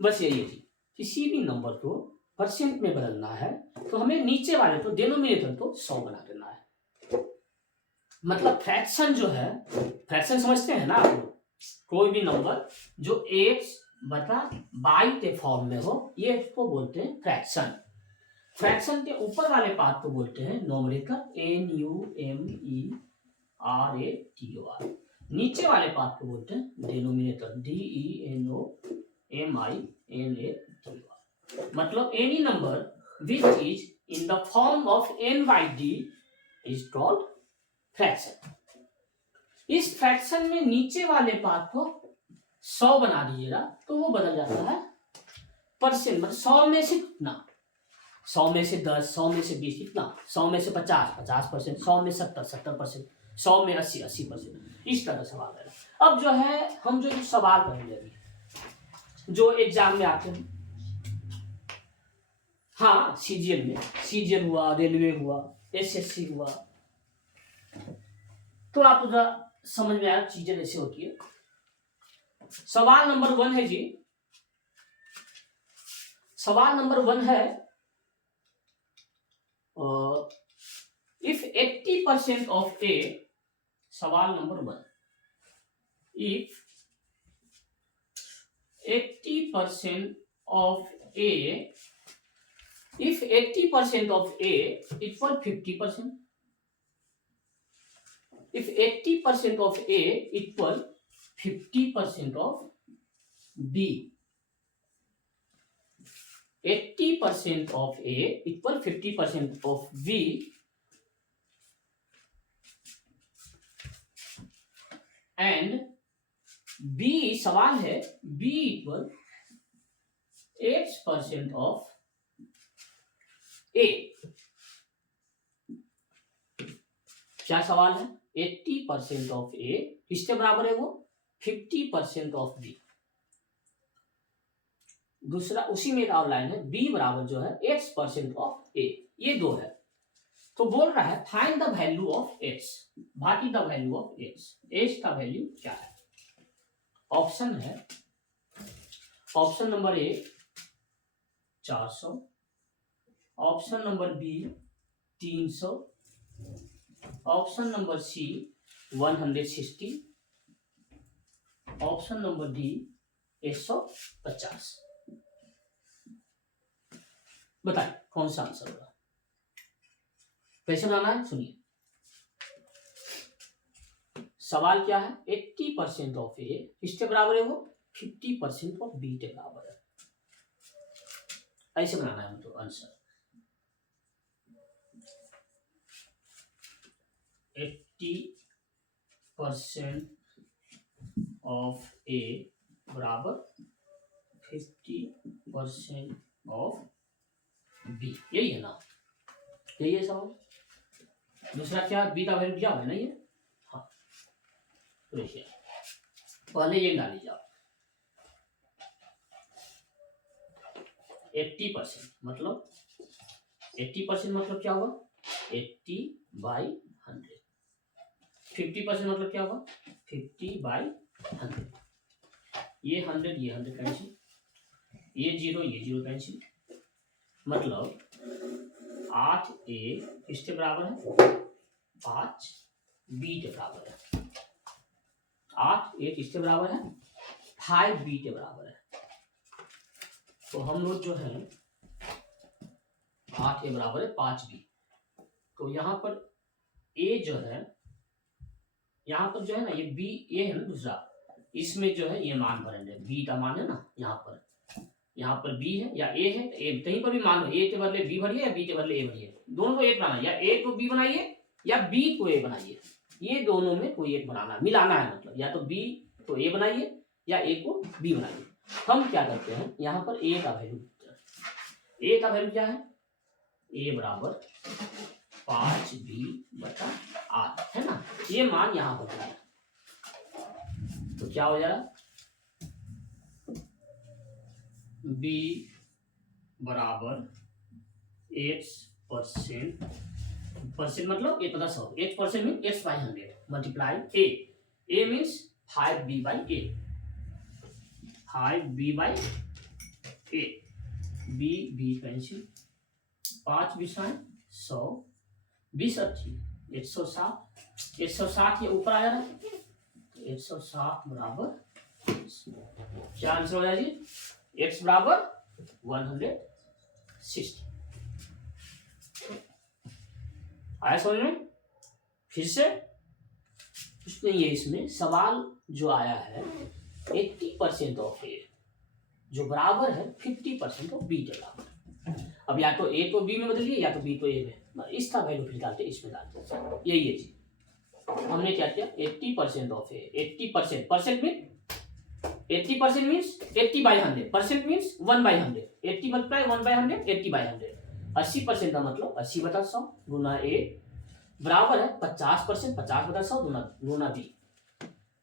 बस यही है जी। किसी भी नंबर को परसेंट में बदलना है तो हमें नीचे वाले तो डिनोमिनेटर तो 100 बना देना है। मतलब फ्रैक्शन जो है, फ्रैक्शन समझते हैं ना आप लोग? कोई भी नंबर जो x/y के फॉर्म में हो, ये इसको बोलते हैं फ्रैक्शन। फ्रैक्शन के ऊपर वाले पार्ट को बोलते हैं नोमरेटर, NUMERATOR। नीचे वाले पार्ट को बोलते हैं डिनोमिनेटर, DENOMINATOR। मतलब any number which is in the form of n/d is called fraction. इस फ्रैक्शन में नीचे वाले पार्ट को 100 बना दीजिएगा तो वो बदल जाता है परसेंट। मतलब 100 में से कितना? 100 में से 10, 100 में से 20 कितना? 100 में से 50, 50%, 100 में 70, 70%, 100 में 80, 80%। इस तरह सवाल है। अब जो है हम जो सवाल करेंगे अभी जो एग्जाम में आते हैं, हाँ सीजीएल में, सीजीएल हुआ, रेलवे हुआ, एसएससी हुआ, तो आप जरा समझ में आया चीजें कैसे होती है। सवाल नंबर 1 है जी, सवाल नंबर 1 है इफ 80% ऑफ ए, सवाल number 1, if 80% of A, if 80% of A equal 50%, if 80% of A equal 50% of B, 80% of A equal 50% of B, and B, सवाल है B equal 8% of A। क्या सवाल है? 80% ऑफ ए किसके बराबर है? वो 50% ऑफ बी। दूसरा उसी में एक और लाइन है, बी बराबर जो है x% ऑफ ए, ये दो है। तो बोल रहा है find the value of x, what is the value of x का वैल्यू क्या है। ऑप्शन है, option number A 400, option number B 300, option number C 160, option number D 150। बताइए कौन सा आंसर होगा। कैसे बनाना है सुनिए। सवाल क्या है, 80% ऑफ ए किसके बराबर है, वो 50% ऑफ बी के बराबर है। ऐसे बनाना है तो आंसर 80% ऑफ ए बराबर 50% ऑफ बी, यही है ना, यही है सवाल। दूसरा क्या, बी का वैल्यू क्या है ना ये, हाँ तो देखिए पहले ये डाल लीजिए आप, 80% मतलब 80% मतलब क्या हुआ 80/100, 50% मतलब क्या हुआ 50/100, ये 100 ये 100 कैंसिल, ये 0 ये 0 कैंसिल, मतलब 8a किसके बराबर है 5b के बराबर है, 8a किसके बराबर है 5b के बराबर है। तो हम लोग जो है 8a बराबर है 5b, तो यहाँ पर a जो है, यहाँ पर जो है ना ये b, ये है ना दूसरा, इसमें जो है ये मान भरेंगे, b का मान है ना यहाँ पर b है या a है, a कहीं पर भी मान हो, a के बदले b भरिए या b के बदले a भरिए, दोनों को एक बनाना, या a को b बनाइए या b को a बनाइए, ये दोनों में कोई एक बनाना, मिलाना है, मतलब या तो b को a बनाइए या a को b बनाइए। हम क्या करते हैं यहाँ पर a का वैल्यू, a का वैल्यू क्या है, a बराबर 5b/8 है ना, ये मान यहाँ पर है, तो क्या हो जाएगा b बराबर x% मतलब 1/100, x% mean x/100 multiply a means 5b/a, 5b/a, b cancel, 5 20 100, 20 80 160, 160 ये ऊपर आ जा रहा है, 160 बराबर क्या आंसर हो जाएगी, x बराबर 160। आया समझ में, फिर से कुछ नहीं है इसमें, सवाल जो आया है 80% ऑफ ए जो बराबर है 50% ऑफ बी के बराबर। अब या तो ए को बी में बदलिए या तो बी को ए में, इसका वैल्यू फिर डालते इसमें डालते, यही है चीज। हमने क्या किया 80% ऑफ ए, 80% परसेंट में 80% मीन्स 80/100, परसेंट मीन्स 1/100, 80 मल्टीप्लाई 1/100 80/100, 80% का मतलब 80/100 गुना ए बराबर है 50%, 50/100 गुना बी,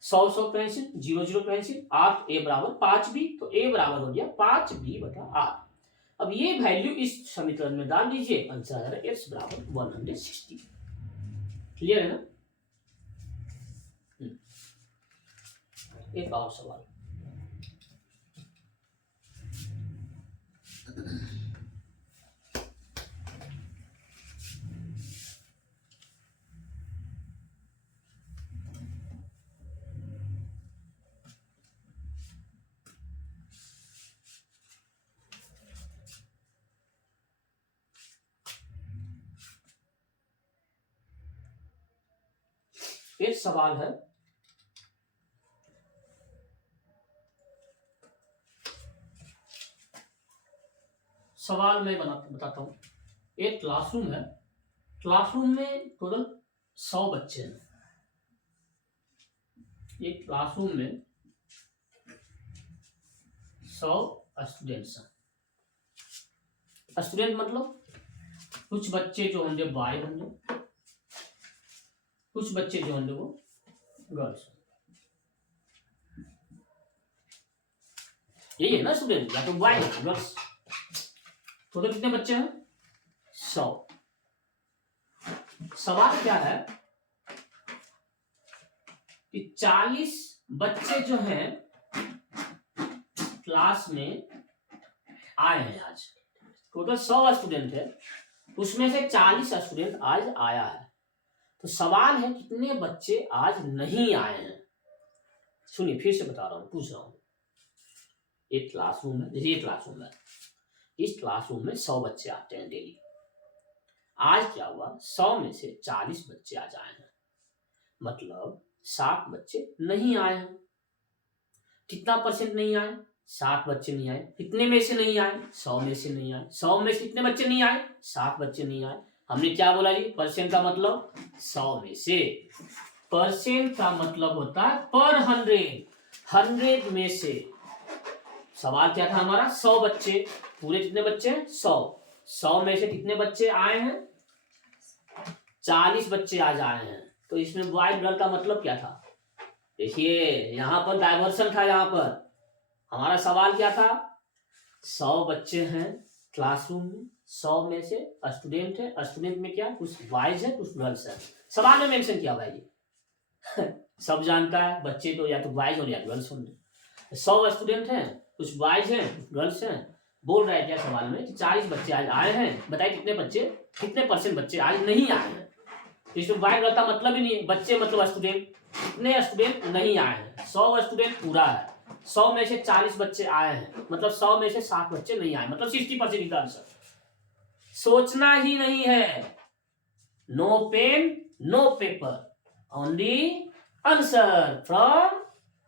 100 कैंसिल, 0 कैंसिल, 8a बराबर 5b, तो a बराबर हो गया 5b/8। अब ये वैल्यू इस समीकरण में डाल दीजिए, आंसर आ रहा है x बराबर 160। क्लियर है ना। एक और सवाल, एक सवाल है, सवाल मैं बताता हूं। एक क्लासरूम है, क्लासरूम में टोटल 100 बच्चे हैं, एक क्लासरूम में 100 स्टूडेंट्स हैं। स्टूडेंट मतलब कुछ बच्चे जो होंगे बॉय होंगे, कुछ बच्चे जो होंगे वो गर्ल्स। यही है ना स्टूडेंट, या तो बॉय या गर्ल्स। टोटल कितने बच्चे हैं? 100। सवाल क्या है कि 40 बच्चे जो हैं क्लास में आए हैं आज। टोटल 100 स्टूडेंट है, उसमें से 40 स्टूडेंट आज आया है। तो सवाल है कितने बच्चे आज नहीं आए हैं। सुनिए फिर से बता रहा हूं, पूछ रहा हूं। एक क्लासरूम है, जैसे ये क्लासरूम है, इस क्लासरूम में 100 बच्चे आते हैं डेली। आज क्या हुआ, 100 में से 40 बच्चे आज आए हैं, मतलब 60 बच्चे नहीं आए हैं। कितना परसेंट नहीं आए? 60 बच्चे नहीं आए। कितने में से नहीं आए? 100 में से नहीं आए। 100 में से कितने बच्चे नहीं आए? 60 बच्चे नहीं आए। हमने क्या बोला जी, परसेंट का मतलब 100 में से। परसेंट का मतलब होता है पर 100 में से। सवाल क्या था हमारा, 100 बच्चे, पूरे कितने बच्चे? 100 में से कितने बच्चे आए हैं? 40 बच्चे आज आए हैं। तो इसमें बॉय गर्ल का मतलब क्या था? देखिए यहां पर डाइवर्सन था। यहां पर हमारा सवाल क्या था, 100 बच्चे हैं क्लासरूम में, 100 में से स्टूडेंट है। स्टूडेंट में क्या, कुछ बॉयज है कुछ गर्ल्स है। सवाल में मेंशन किया भाई जी। सब जानता है बच्चे तो या तो बॉयज और या गर्ल्स होंगे। 100 स्टूडेंट हैं, कुछ बॉयज हैं कुछ गर्ल्स हैं। बोल रहा है क्या सवाल में कि 40 बच्चे आज आए हैं, बताइए कितने बच्चे, कितने परसेंट बच्चे आज नहीं आए हैं। इसमें बॉय गर्ल का मतलब ही नहीं है, बच्चे मतलब स्टूडेंट। कितने स्टूडेंट नहीं आए हैं? 100 स्टूडेंट पूरा है, 100 में से 40 बच्चे आए हैं, मतलब 100 में से 60 बच्चे नहीं आए, मतलब 60% इनका आंसर। सोचना ही नहीं है, no pain no paper, only answer from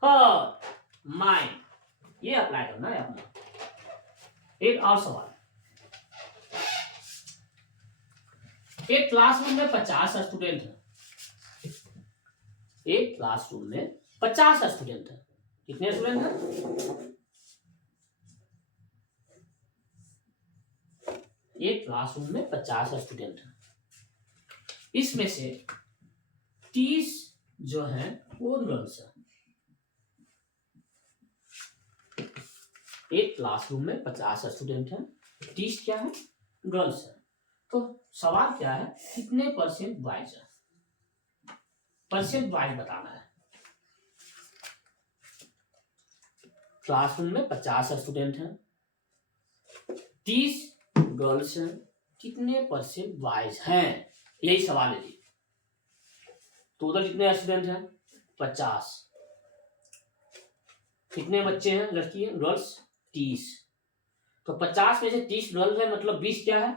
her mind. ये अप्लाई करना है अपना। एक और सवाल, एक क्लासरूम में 50 स्टूडेंट है। एक क्लासरूम में 50 स्टूडेंट है। कितने स्टूडेंट हैं? एक क्लासरूम में 50 स्टूडेंट है, इसमें से 30 जो है वो गर्ल्स है। एक क्लासरूम में 50 स्टूडेंट है, 30 क्या है? गर्ल्स है। तो सवाल क्या है, कितने परसेंट बॉयज है? परसेंट वाइज बताना है। क्लासरूम में 50 स्टूडेंट हैं, 30 गर्ल्स हैं, कितने परसेंट बॉयज हैं, यही सवाल है जी। टोटल कितने स्टूडेंट हैं? 50। कितने बच्चे हैं, लड़की है गर्ल्स? 30। तो 50 में से 30 गर्ल्स है, मतलब 20 क्या है?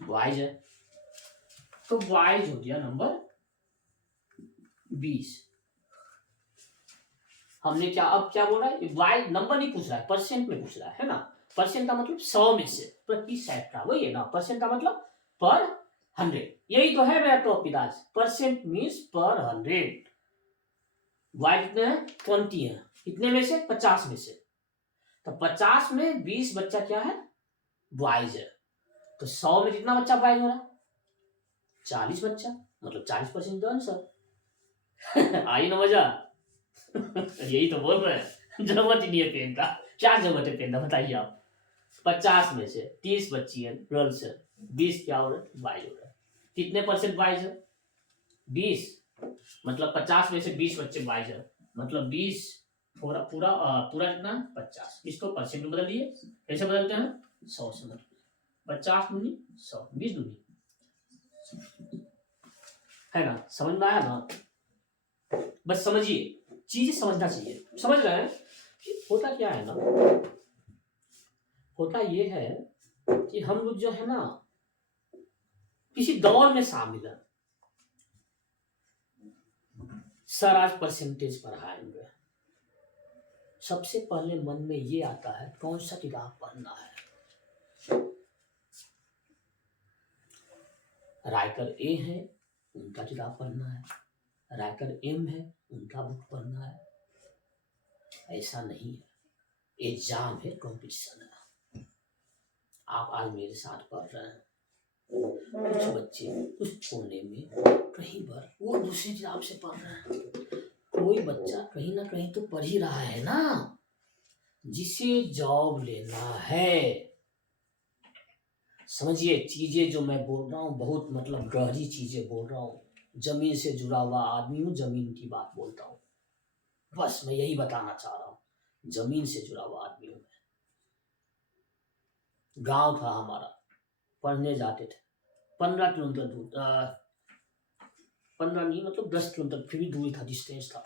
बॉयज है। तो बॉयज हो गया नंबर 20। हमने क्या अब क्या बोला है, वाई नंबर नहीं पूछ रहा है, परसेंट में पूछ रहा है ना। परसेंट का मतलब 100 में से, प्रति सेट का, वही है ना। परसेंट का मतलब पर 100, यही तो है मेरा टॉपिक आज। परसेंट मीन्स पर 100। वाई कितने हैं? 20 है। कितने में से? 50 में से। तो 50 में 20 बच्चा क्या है? बॉयज है। तो 100 में कितना बच्चा बॉयज हो रहा? 40 बच्चा, मतलब 40% आंसर। आई ना मजा। यही तो बोल रहे हैं, जरूरत ही नहीं है पेन का। क्या जरूरत है पेन का, बताइए आप। 50 में से 30 बच्ची है गर्ल्स है, 20 क्या हो रहा है? बॉयज हो रहा है। कितने परसेंट बॉयज है? 20, मतलब 50 में से 20 बच्चे बॉयज है, मतलब 20 पूरा पूरा पूरा कितना? 50। इसको परसेंट में बदल दिए। कैसे बदलते हैं? 100 से मतलब 50 दूनी 100, 20 दूनी, है ना। समझ में आया ना? बस समझिए, चीजें समझना चाहिए। समझ रहे हैं कि होता क्या है ना, होता ये है कि हम लोग जो है ना किसी दौड़ में शामिल है। सर आज परसेंटेज पढ़ाएंगे, सबसे पहले मन में ये आता है कौन सा किताब पढ़ना है। राइटर ए है, उनका किताब पढ़ना है, राइटर एम है, उनका बुक पढ़ना है। ऐसा नहीं है, एग्जाम है, कंपटीशन है। आप आज मेरे साथ पढ़ रहे हैं, कुछ बच्चे कुछ कोने में कहीं पर वो दूसरी किताब से पढ़ रहे हैं। कोई बच्चा कहीं ना कहीं तो पढ़ ही रहा है ना। जिसे जॉब लेना है, समझिए चीजें जो मैं बोल रहा हूँ बहुत मतलब गहरी चीजें बोल रहा हूँ। जमीन से जुड़ा हुआ आदमी हूँ, जमीन की बात बोलता हूँ, बस मैं यही बताना चाह रहा हूँ। जमीन से जुड़ा हुआ आदमी हूँ। गांव था हमारा, पढ़ने जाते थे 15 किलोमीटर दूर, 15 नहीं मतलब 10 किलोमीटर, फिर भी दूरी था, डिस्टेंस था।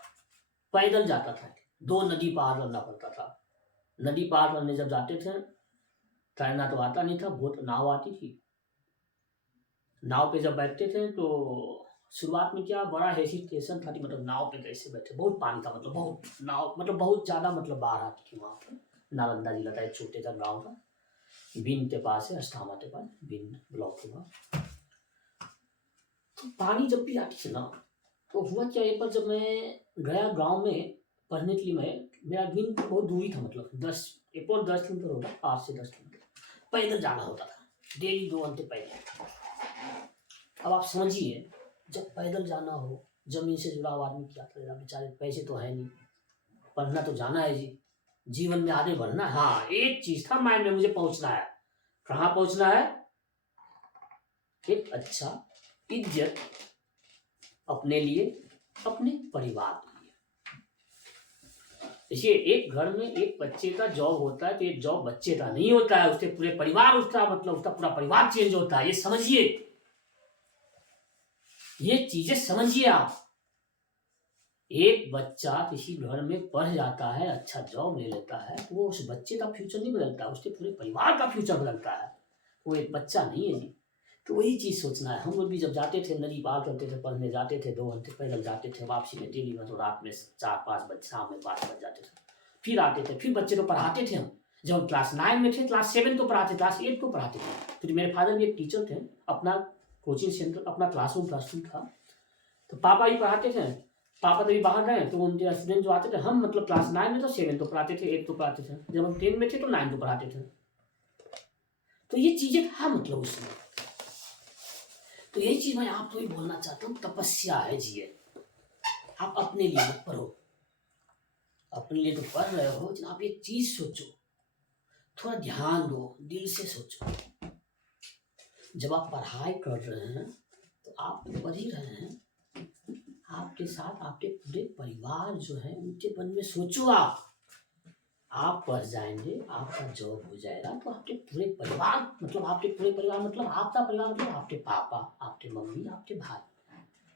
पैदल जाता था, 2 नदी पार करना पड़ता था। नदी पार करने जब जाते थे, तैरना तो आता नहीं था, बहुत नाव आती थी। नाव पे जब बैठते थे तो शुरुआत में क्या बड़ा हेजिटेशन था कि मतलब नाव पे कैसे बैठे, बहुत पानी था, मतलब बहुत नाव मतलब बहुत ज़्यादा मतलब बाढ़ आती थी वहाँ पर। नालंदा जिला था, एक छोटे सा गाँव था, बिन के पास है, अस्थामा के पास, बिन ब्लॉक के पास। तो पानी जब भी आती थी ना, तो हुआ क्या, एक बार जब मैं गया गाँव में पढ़ने के लिए, मेरा बिन बहुत दूरी था, मतलब 10 किलोमीटर होगा, 8 से 10 किलोमीटर पैदल जाना होता था, डेली 2 घंटे पैदल। अब आप समझिए, जब पैदल जाना हो, जमीन से जुड़ा हुआ आदमी क्या करेगा बेचारे, पैसे तो है नहीं, पढ़ना तो जाना है जी, जीवन में आगे बढ़ना है। हाँ, एक चीज था माइंड में, मुझे पहुंचना है। कहाँ पहुंचना है? एक अच्छा इज्जत अपने लिए, अपने परिवार के लिए। देखिए, एक घर में एक बच्चे का जॉब होता है तो एक जॉब बच्चे का नहीं होता है, उसके पूरे परिवार, उसका मतलब उसका पूरा परिवार चेंज होता है। ये समझिए, ये चीजें समझिए आप। एक बच्चा किसी घर में पढ़ जाता है, अच्छा जॉब ले लेता है, तो वो उस बच्चे का फ्यूचर नहीं बदलता, उसके पूरे परिवार का फ्यूचर बदलता है। वो एक बच्चा नहीं है जी। तो वही चीज सोचना है। हम लोग भी जब जाते थे, नदी पार करते थे, पढ़ने जाते थे, 2 घंटे पैदल जाते थे, वापसी में डेली में तो रात में 4-5 बजे, शाम में 5 बज जाते थे, फिर आते थे, फिर बच्चे को पढ़ाते थे हम। जब हम क्लास 9 में थे, क्लास 7 को पढ़ाते, क्लास 8 को पढ़ाते थे। फिर मेरे फादर भी एक टीचर थे, अपना कोचिंग सेंटर, अपना क्लासरूम था, तो पापा ही पढ़ाते थे। पापा तो भी बाहर गए, तो उनके स्टूडेंट जो आते थे, हम मतलब क्लास 9 में तो 7 तो पढ़ाते थे, 8 तो पढ़ाते थे, जब हम 10 में थे तो 9 तो पढ़ाते थे। तो ये चीजें था मतलब उसमें। तो यही चीज मैं आपको ही बोलना चाहता हूँ, तपस्या है जिए। आप अपने लिए मत पढ़ो, अपने लिए तो पढ़ रहे हो, लेकिन आप एक चीज सोचो, थोड़ा ध्यान दो, दिल से सोचो। जब आप पढ़ाई कर रहे हैं तो आप तो पढ़ ही रहे हैं, आपके साथ आपके पूरे परिवार जो है उनके मन में सोचो। आप पढ़ जाएंगे, आपका जॉब हो जाएगा, तो आपके पूरे परिवार मतलब आपके पूरे परिवार मतलब आपका परिवार मतलब आपके पापा, आपके मम्मी, आपके भाई,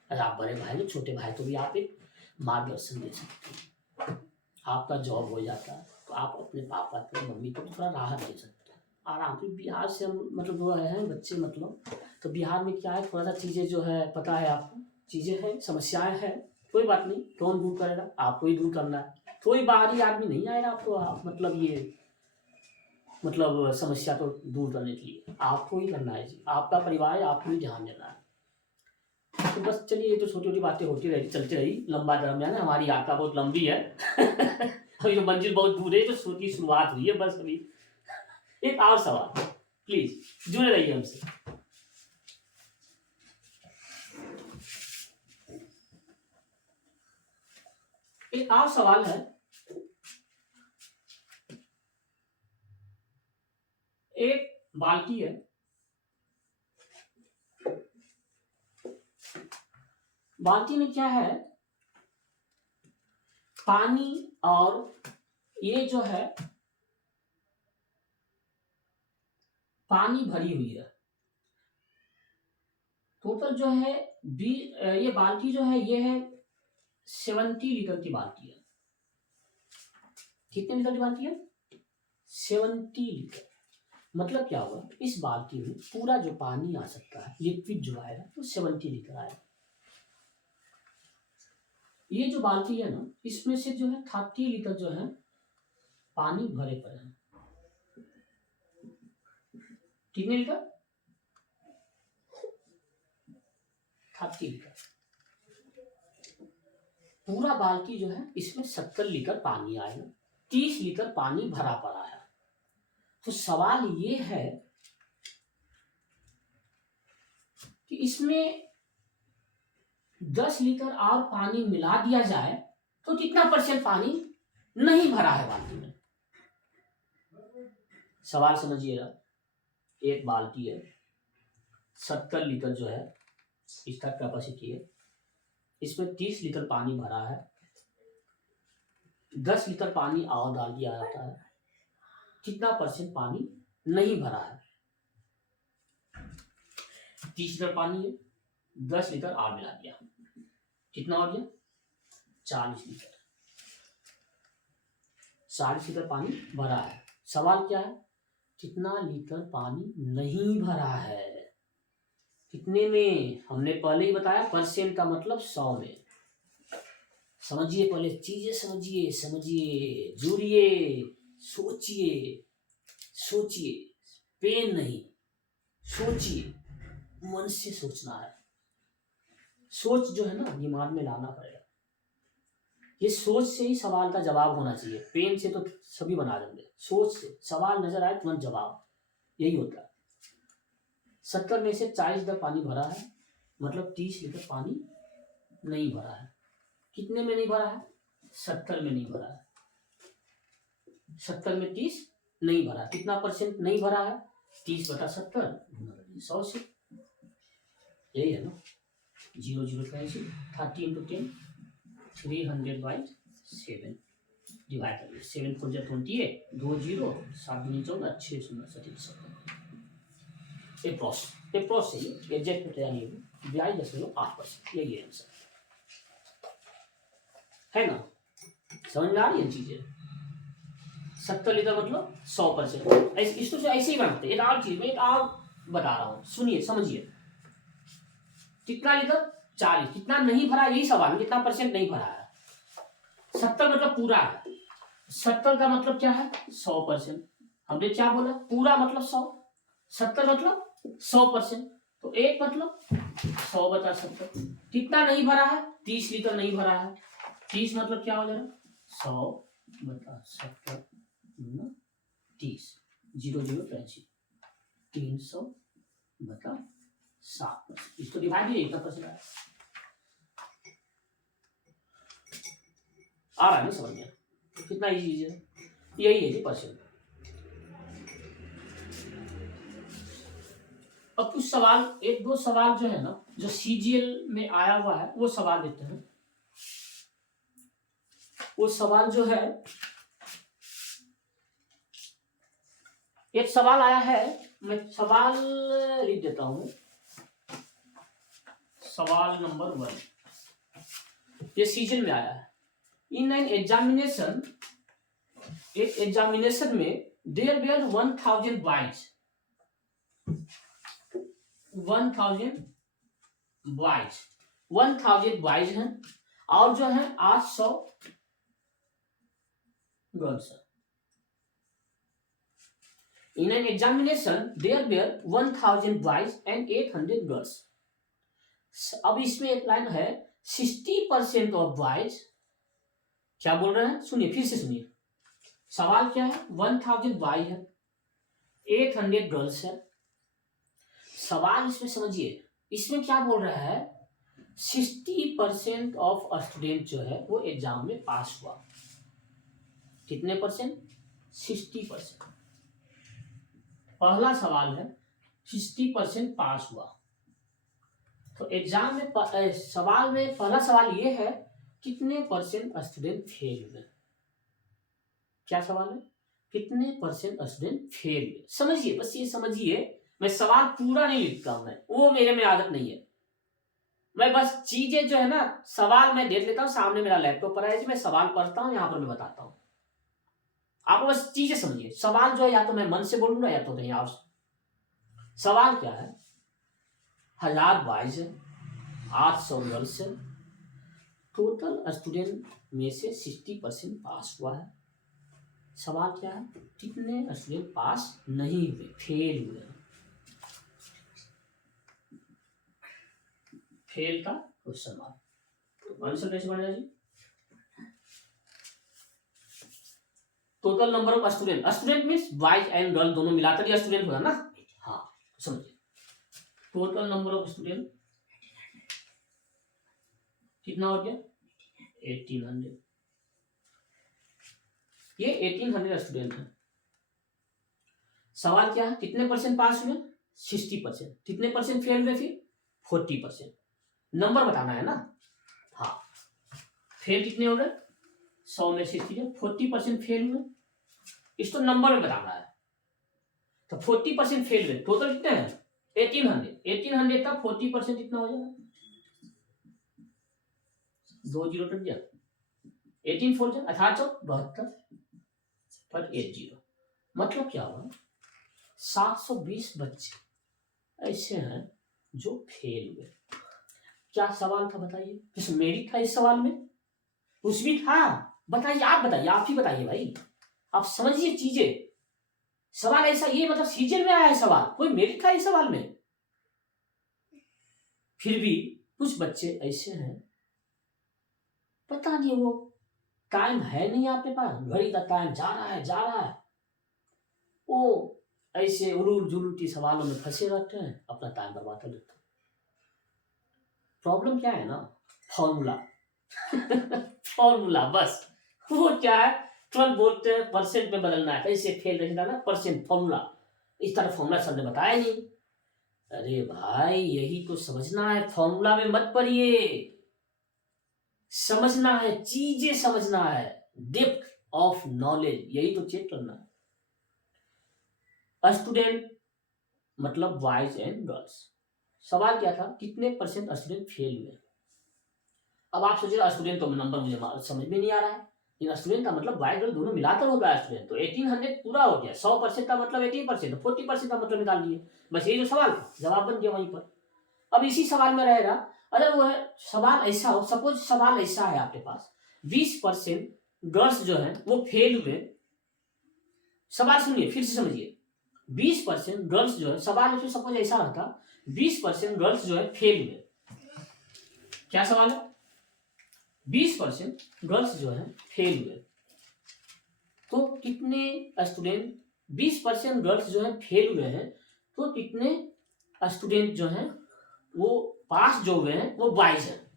अगर आप बड़े भाई हो, छोटे भाई को भी आप एक मार्गदर्शन दे सकते हैं। आपका जॉब हो जाता है तो आप अपने पापा को, मम्मी को थोड़ा राहत दे सकते हैं आराम से। बिहार से हम मतलब जो है बच्चे मतलब, तो बिहार में क्या है, थोड़ा सा चीज़ें जो है पता है आपको, चीज़ें हैं, समस्याएं हैं, कोई बात नहीं, कौन दूर करेगा, आपको ही दूर करना है। कोई बाहरी आदमी नहीं आएगा आपको, आप मतलब ये मतलब समस्या को दूर करने के लिए आपको ही करना है जी, आपका परिवार है, आपको ही ध्यान देना है। तो बस चलिए, ये तो छोटी छोटी बातें होती रहेगी, चलती रही, लंबा दरमियान है, हमारी यात्रा बहुत लंबी है। अभी तो मंजिल बहुत दूर है, तो शो की शुरुआत हुई है बस अभी। एक और सवाल, प्लीज जुड़े रहिए हमसे। एक और सवाल है, एक बाल्टी है, बाल्टी में क्या है, पानी, और ये जो है पानी भरी हुई है। टोटल जो है ये बाल्टी जो है, ये है 70 लीटर की बाल्टी है। कितने लीटर की बाल्टी है? 70 लीटर। मतलब क्या होगा, इस बाल्टी में पूरा जो पानी आ सकता है, लिक्विड जो आएगा, तो 70 लीटर आएगा। ये जो बाल्टी है ना, इसमें से जो है 30 लीटर जो है पानी भरे पड़े हैं। कितने लीटर? 30 लीटर। पूरा बाल्टी जो है, इसमें 70 लीटर पानी आएगा, 30 लीटर पानी भरा पड़ा है। तो सवाल ये है कि इसमें 10 लीटर और पानी मिला दिया जाए तो कितना % पानी नहीं भरा है बाल्टी में? सवाल समझिएगा, एक बाल्टी है, 70 लीटर जो है इसका कैपेसिटी है, इसमें 30 लीटर पानी भरा है, 10 लीटर पानी और डाल दिया जाता है, कितना परसेंट पानी नहीं भरा है? 30 लीटर पानी है, 10 लीटर और मिला दिया, कितना हो गया? 40 लीटर। 40 लीटर पानी भरा है। सवाल क्या है? कितना लीटर पानी नहीं भरा है? कितने में? हमने पहले ही बताया, परसेंट का मतलब 100 में। समझिए, पहले चीजें समझिए, समझिए, जुड़िए, सोचिए, सोचिए, पेन नहीं, सोचिए, मन से सोचना है। सोच जो है ना, दिमाग में लाना पड़ेगा। ये सोच से ही सवाल का जवाब होना चाहिए, पेन से तो सभी बना देंगे, सोच से सवाल नजर आए तुरंत जवाब, यही होता है। 70 में से 40 लीटर पानी भरा है, मतलब 30 लीटर पानी नहीं भरा है। कितने में नहीं भरा है? 70 में नहीं भरा है। 70 में 30 नहीं भरा, कितना परसेंट नहीं भरा है? 30/70 100 से, यही है ना। 0 0 कैसे, 30 × 10, 300/7 डिवाइड करिए। 7 4 जा 28, 2 0, 7 दूनी 14, 6 0 7 अप्रोक्स है, एग्जैक्ट तैयार नहीं होगी। 42.8%, यही है आंसर, है ना। समझ में आ रही है चीजें? 70 लीटर मतलब 100%। इसको ऐसे ही बनाते हैं। एक और चीज, मैं एक और बता रहा हूँ, सुनिए, समझिए। कितना लीटर? 40। कितना नहीं भरा, यही सवाल, कितना परसेंट नहीं भरा है? 70 मतलब पूरा है। 70 का मतलब क्या है? 100%। हमने क्या बोला? पूरा मतलब 100, 70 मतलब 100%। तो एक मतलब 100/70। कितना नहीं भरा है? 30 लीटर नहीं भरा है। 30 मतलब क्या हो जाएगा? 100/70 30, 0 0 कैंसिल, 300/7। इसको डिवाइड कीजिए, इतना परसेंट आया। आ रहा है ना समझ में? कितना इजी है, यही है जी परसेंट। अब कुछ सवाल, एक दो सवाल जो है ना, जो सीजीएल में आया हुआ है, वो सवाल देते हैं। वो सवाल जो है, एक सवाल आया है, मैं सवाल लिख देता हूं। सवाल नंबर 1, ये सीजन में आया है। इन एन एग्जामिनेशन, एक एग्जामिनेशन में देयर वेयर 1000 बॉयज, 1000 बॉयज हैं, और जो है 800 गर्ल्स है। In an examination, there were 1000 boys and 800 girls. अब इसमें एक लाइन है, 60% ऑफ बॉयज, क्या बोल रहे हैं? सुनिए, फिर से सुनिए। सवाल क्या है? 1000 बॉयज है, 800 गर्ल्स है। सवाल इसमें समझिए, इसमें क्या बोल रहा है? 60% ऑफ स्टूडेंट जो है वो एग्जाम में पास हुआ। कितने परसेंट? 60%। पहला सवाल है 60% पास हुआ। तो एग्जाम में सवाल में पहला सवाल ये है, कितने परसेंट स्टूडेंट फेल हुए? क्या सवाल है? कितने परसेंट स्टूडेंट फेल हुए? समझिए, बस ये समझिए। मैं सवाल पूरा नहीं लिखता हूं, मैं वो मेरे में आदत नहीं है। मैं बस चीजें जो है ना, सवाल मैं देख लेता हूं, सामने मेरा लैपटॉप पर है, मैं सवाल पढ़ता हूं, यहां पर मैं बताता हूं। आप बस चीजें समझिए। सवाल जो है, या तो मैं मन से बोलूंगा या तो नहीं। आप, सवाल क्या है? 1000 बॉयज है, 800 गर्ल्स है, टोटल स्टूडेंट में से 60% पास हुआ है। सवाल क्या है? कितने स्टूडेंट पास नहीं हुए, फेल हुए? फेल का क्वेश्चन मार्क। आंसर कैसे बनेगा जी? Total number of student, student means boys and girl दोनों मिलाकर ये स्टूडेंट होगा ना। हाँ, समझिए। टोटल नंबर ऑफ स्टूडेंट कितना हो गया? 1800। ये 1800 स्टूडेंट है। सवाल क्या है, कितने परसेंट पास हुए? 60%। कितने परसेंट फेल हुए? फिर 40%। नंबर बताना है ना। हाँ, फेल कितने हो गए? 100 में 60, 40% फेल हुए। इस तो नंबर में बताना है। तो 40% फेल हुए, टोटल कितने हैं? 1800 का 40% कितना हो जाएगा? 2 जीरो कट गया, 18 फोर जा 1872.80। मतलब क्या हुआ? 720 बच्चे ऐसे हैं जो फेल हुए। क्या सवाल था बताइए? किस मेरिट था इस सवाल में? कुछ भी था? बताइए, आप बताइए, आप ही बताइए भाई, आप समझिए चीजें। सवाल ऐसा, ये मतलब सीजन में आया है सवाल, कोई मेरिट था इस सवाल में? फिर भी कुछ बच्चे ऐसे हैं, पता नहीं वो टाइम है नहीं आपके पास, घड़ी का टाइम जा रहा है, वो ऐसे उलूल जुलूल की सवालों में फंसे रहते हैं, अपना टाइम बर्बाद कर देते हैं। प्रॉब्लम क्या है ना, फॉर्मूला। फॉर्मूला बस, वो क्या है, तुरंत बोलते हैं परसेंट में बदलना है, कैसे फेल रहेगा ना, परसेंट फॉर्मूला। इस तरह फॉर्मूला सर ने बताया नहीं। अरे भाई, यही तो समझना है, फॉर्मूला में मत पढ़िए, समझना है, चीजें समझना है, डेप्थ ऑफ नॉलेज, यही तो चेक करना है। स्टूडेंट मतलब बॉयज एंड गर्ल्स। सवाल क्या था, कितने परसेंट स्टूडेंट फेल हुए? अब आप सोचिए, स्टूडेंट तो नंबर मुझे समझ में नहीं आ रहा है, लेकिन स्टूडेंट का मतलब बॉय गर्ल दोनों मिलाकर होता है स्टूडेंट। तो 1800 पूरा हो गया, 100% का मतलब 18%, 40% का मतलब निकाल लिए। बस यही जो सवाल था, जवाब बन गया वहीं पर। अब इसी सवाल में रहेगा, अगर वो है सवाल ऐसा हो, सपोज सवाल ऐसा है आपके पास, 20% गर्ल्स जो है वो फेल हुए। सवाल सुनिए, फिर से समझिए, 20% गर्ल्स जो है, सवाल में सपोज ऐसा रहता, 20% गर्ल्स जो है फेल हुए। क्या सवाल है? 20% गर्ल्स जो है फेल हुए, तो कितने स्टूडेंट, 20% गर्ल्स जो है फेल हुए हैं, तो कितने स्टूडेंट जो हैं वो पास जो हुए हैं वो बॉयज हैं।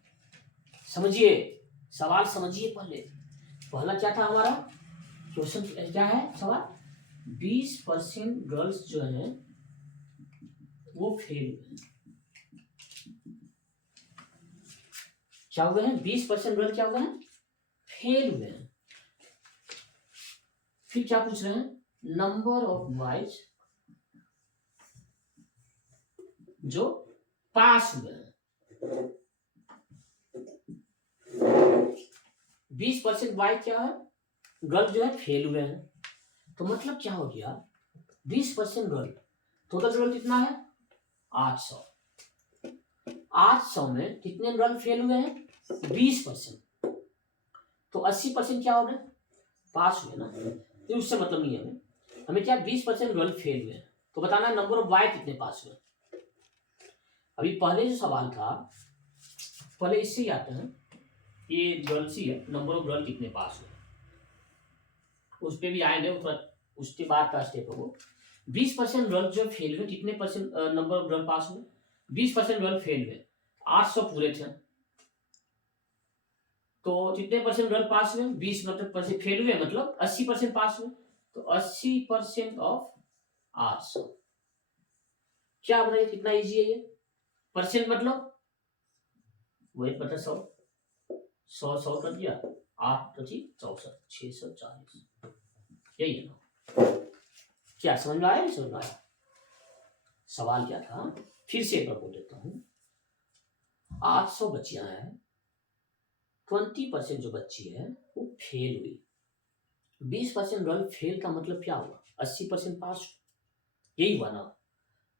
समझिए, सवाल समझिए। पहला क्या था हमारा क्वेश्चन, क्या है सवाल, 20% गर्ल्स जो है वो फेल हुए हैं। क्या हुए हैं? 20% गर्ल क्या हुए हैं? फेल हुए हैं। फिर क्या पूछ रहे हैं? नंबर ऑफ बॉयज जो पास हुए हैं। 20% बॉय क्या है? गर्ल जो है फेल हुए हैं। तो मतलब क्या हो गया, 20% गर्ल, टोटल गर्ल कितना है? 800। 800 में कितने गर्ल फेल हुए हैं? 20%। तो 80% क्या हो गए? पास हुए ना। तो उससे मतलब नहीं है हमें, हमें क्या 20% गर्ल फेल हुए हैं, तो बताना है नंबर ऑफ बॉय कितने पास हुए। अभी पहले जो सवाल था, पहले इससे ही आते हैं, ये गर्ल्स ही है, नंबर ऑफ गर्ल कितने पास हुए, उस पर भी आएंगे, थोड़ा उसके बाद का स्टेप है वो। 20% गर्ल जो फेल हुए, कितने परसेंट नंबर ऑफ गर्ल पास हुए? 20% गर्ल फेल हुए, 800 पूरे थे, तो कितने परसेंट गर्ल पास हुए? 20 मतलब परसेंट फेल हुए, मतलब 80% पास हुए, तो 80% ऑफ 800। क्या बताइए कितना इजी है ये? परसेंट मतलब वही बता 100, 100 कर दिया, 8 पची 64, 640, यही है ना। क्या समझ में आया? नहीं समझ में आया? सवाल क्या था, फिर से एक बार बोल देता हूं। 800 बच्चियां हैं, 20% जो बच्ची है वो फेल हुई। 20% गर्ल फेल का मतलब क्या हुआ? 80% पास, यही हुआ ना।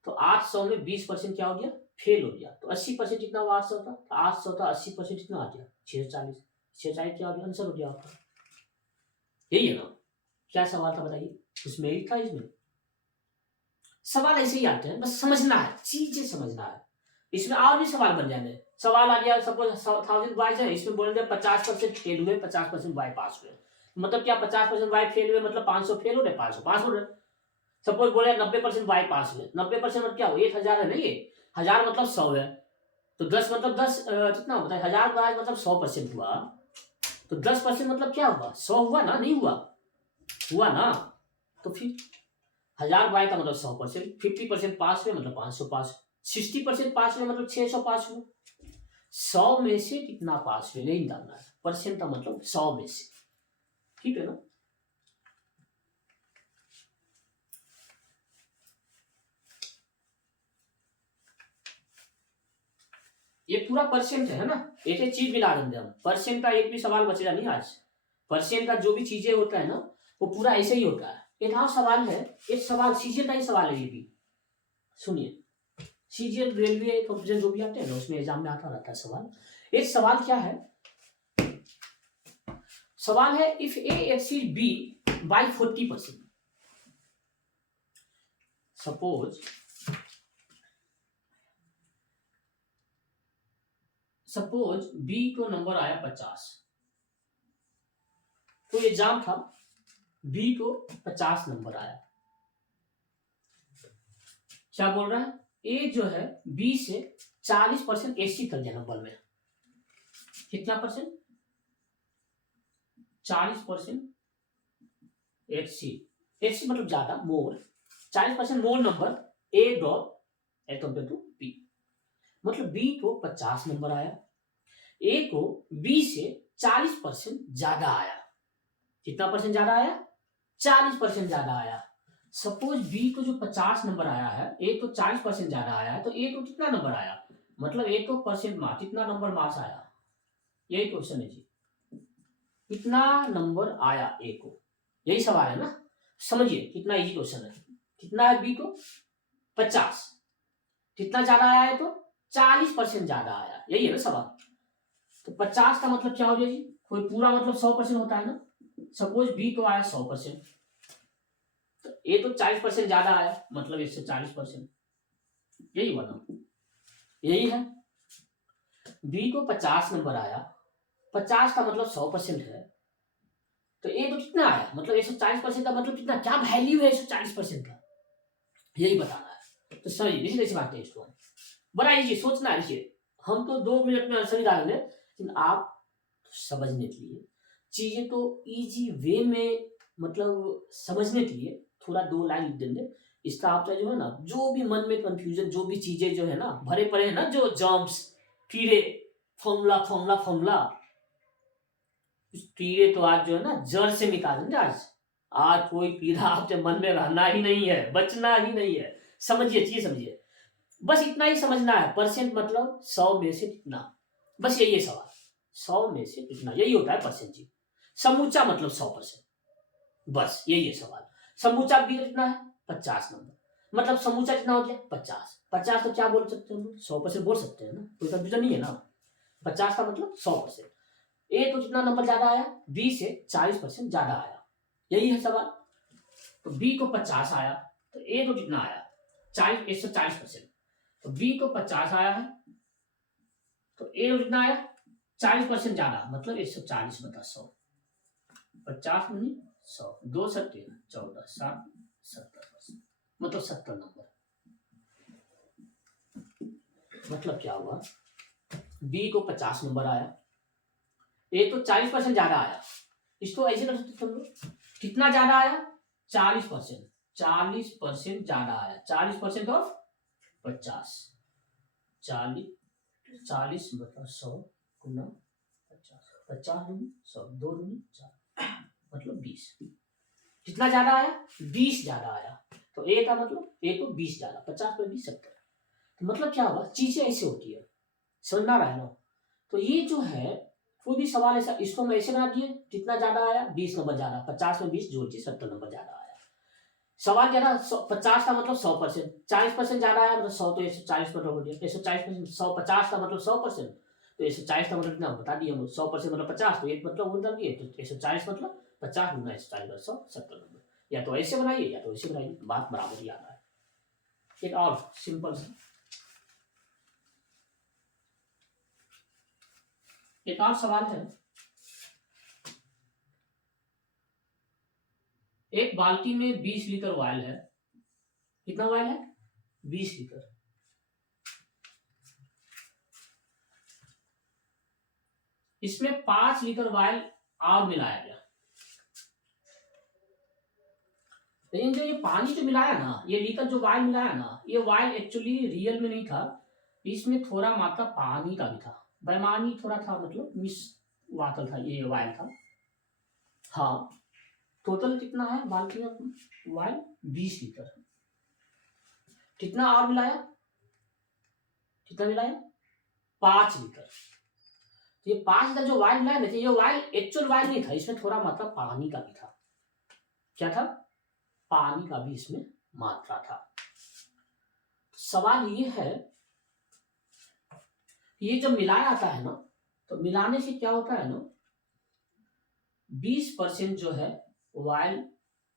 तो 800 में 20% क्या हो गया? फेल हो गया। तो 80% कितना हुआ? 800 था, तो 800 था, 80% कितना आ गया? 640। 640 क्या हो गया? आंसर हो गया आपका। यही है ना। क्या सवाल था बताइए, उसमें ही था। इसमें सवाल ऐसे ही आते हैं, बस समझना है, चीजें समझना है। इसमें और भी सवाल बन जाने, सवाल आ गया सपोज 1000 बॉयज है, इसमें बोलेंगे 50% फेल हुए, 50% बॉय पास हुए। मतलब क्या, 50% बॉय फेल हुए मतलब 500 फेल हो रहे, 500 पास हो रहे। सपोज बोले 90% बॉय पास हुए, 90% मतलब क्या हो, 1000 है ना, ये 1000 मतलब 100 है, तो 10 मतलब 10 कितना होता है, 1000 बॉय मतलब 100% हुआ, तो 10% मतलब क्या हुआ? 100 हुआ ना, नहीं हुआ? हुआ ना। तो फिर 1000 बाय का मतलब 100%, 50% पास हुए मतलब 500 पास, 60% पास हुए मतलब 600 पास हुए। 100 में से कितना पास हुए नहीं निकालना है, परसेंट का मतलब 100 में से, ठीक है ना। ये पूरा परसेंट है ना, एक एक चीज मिला देंगे हम, परसेंट का एक भी सवाल बचेगा नहीं आज। परसेंट का जो भी चीजें होता है ना वो पूरा ऐसे ही होता है। एक और सवाल है, एक सवाल सीजीएल का ही सवाल है ये भी, सुनिए। सीजीएल रेलवे कंपटीशन जो भी आते हैं ना उसमें एग्जाम में आता रहता है सवाल। एक सवाल क्या है, सवाल है if A exceed B by 40%, suppose B को नंबर आया 50, तो एग्जाम था बी को 50 नंबर आया, क्या बोल रहा है, ए जो है बी से 40% एक्सीड कर दिया नंबर में, कितना परसेंट, 40% एक्सीड, एक्सीड मतलब ज्यादा, more, 40% more number A drop as compare to B, मतलब बी को 50 नंबर आया, ए को बी से 40% ज्यादा आया, कितना परसेंट ज्यादा आया, 40% ज्यादा आया। सपोज बी को जो 50 नंबर आया है, ए को 40% ज्यादा आया है, तो ए को कितना नंबर आया, मतलब ए को परसेंट मार्क्स, कितना नंबर मार्क्स आया, यही क्वेश्चन है जी, कितना नंबर आया ए को, यही सवाल है ना। समझिए कितना इजी क्वेश्चन है, कितना है बी को 50, कितना ज्यादा आया है तो 40% ज्यादा आया, यही है ना सवाल। तो 50 का मतलब क्या हो गया जी, कोई पूरा मतलब 100% होता है ना, सपोज बी को आया 100%, तो ए तो 40% ज्यादा आया मतलब इससे 40%, यही बना, यही है। बी को 50 नंबर आया, 50 का मतलब 100% है, तो ए तो कितना आया, मतलब 140% का मतलब कितना, क्या वैल्यू है 140% का, यही बताना है। तो सही इसी तरह से बात है इसको, बड़ा इजी, सोचना है इसे, हम तो 2 मिनट में आंसर डालेंगे, लेकिन आप समझने के लिए चीजें तो इजी वे में, मतलब समझने के लिए थोड़ा 2 लाइन लिख देंगे, इसका आपका जो है ना, जो भी मन में कंफ्यूजन, जो भी चीजें जो है ना भरे पड़े हैं ना, जो जम्प्स कीड़े, फॉर्मूला फॉर्मूला फॉर्मूला, कीड़े तो आज जो है ना जड़ से निकाल देंगे आज कोई कीड़ा आपके मन में रहना ही नहीं है, बचना ही नहीं है। समझिए, चीज समझिए, बस इतना ही समझना है, परसेंट मतलब 100 में से कितना, बस यही है सवाल, 100 में से कितना, यही होता है परसेंट जी। समूचा मतलब 100%, बस यही है सवाल। समूचा बी कितना है 50 नंबर, मतलब समूचा कितना हो गया 50, 50 तो क्या बोल सकते हैं हम, 100% बोल सकते हैं ना, कोई कंफ्यूजन नहीं है ना। 50 का मतलब 100%, ए तो कितना नंबर ज्यादा आया, बी से 40% ज्यादा आया, यही है सवाल। तो बी को 50 आया, तो ए को कितना आया 40, 140%, तो बी को 50 आया है, तो ए को कितना आया 40% ज्यादा, मतलब 140/100, 50 नहीं 100, 2×7=14, 7 70%, मतलब 70 नंबर। मतलब क्या हुआ, बी को 50 नंबर आया, ए तो 40% ज्यादा आया, इसको ऐसे कर सकते तुम लोग, कितना ज्यादा आया 40%, 40% ज्यादा आया, 40% ऑफ 50, 40 मतलब 100×50, 50×100, 2×4 मतलब 20, कितना ज्यादा आया 20 ज्यादा आया, तो ए का मतलब ए तो 20 ज्यादा, 50 + 20 70, तो मतलब क्या हुआ, चीजें ऐसे होती है, समझ में आ रहा है ना। तो ये जो है कोई भी सवाल ऐसा, इसको मैं ऐसे बना दिए, कितना ज्यादा आया 20 नंबर ज्यादा, 50 में 20 जोड़ दिए 70 नंबर ज्यादा आया। सवाल क्या था, 50 का मतलब 100%, 40% ज्यादा आया मतलब 100, तो 140 हो गया, 140%, 150 का मतलब 100%, तो 140 का मतलब कितना बता दिए हम, 100% मतलब 50, तो एक मतलब उधर दिए, तो 140 मतलब 50 गुना 140/100 70 नंबर, या तो ऐसे बनाइए या तो ऐसे बनाइए, बात बराबर ही आ रहा है। एक और सिंपल सा, एक और सवाल है, एक बाल्टी में 20 लीटर ऑयल है, कितना ऑयल है 20 लीटर, इसमें 5 लीटर ऑयल और मिलाया गया, लेकिन जो ये पानी जो मिलाया ना, ये लीटर जो वायल मिलाया ना, ये वायल एक्चुअली रियल में नहीं था, इसमें थोड़ा मात्रा पानी का भी था, बेमानी थोड़ा था, मतलब मिस वाटर था, ये वायल था। हाँ, टोटल कितना है बाल्टी में वायल? 20 लीटर। कितना और मिलाया? कितना मिलाया? 5 लीटर। तो ये 5 लीटर जो वायल मिलाया ना, ये वायल एक्चुअल वायल नहीं था, इसमें थोड़ा मात्रा पानी का भी था। क्या था? पानी का भी इसमें मात्रा था। सवाल ये है, ये जब मिलाया आता है ना, तो मिलाने से क्या होता है ना, 20% जो है वायल,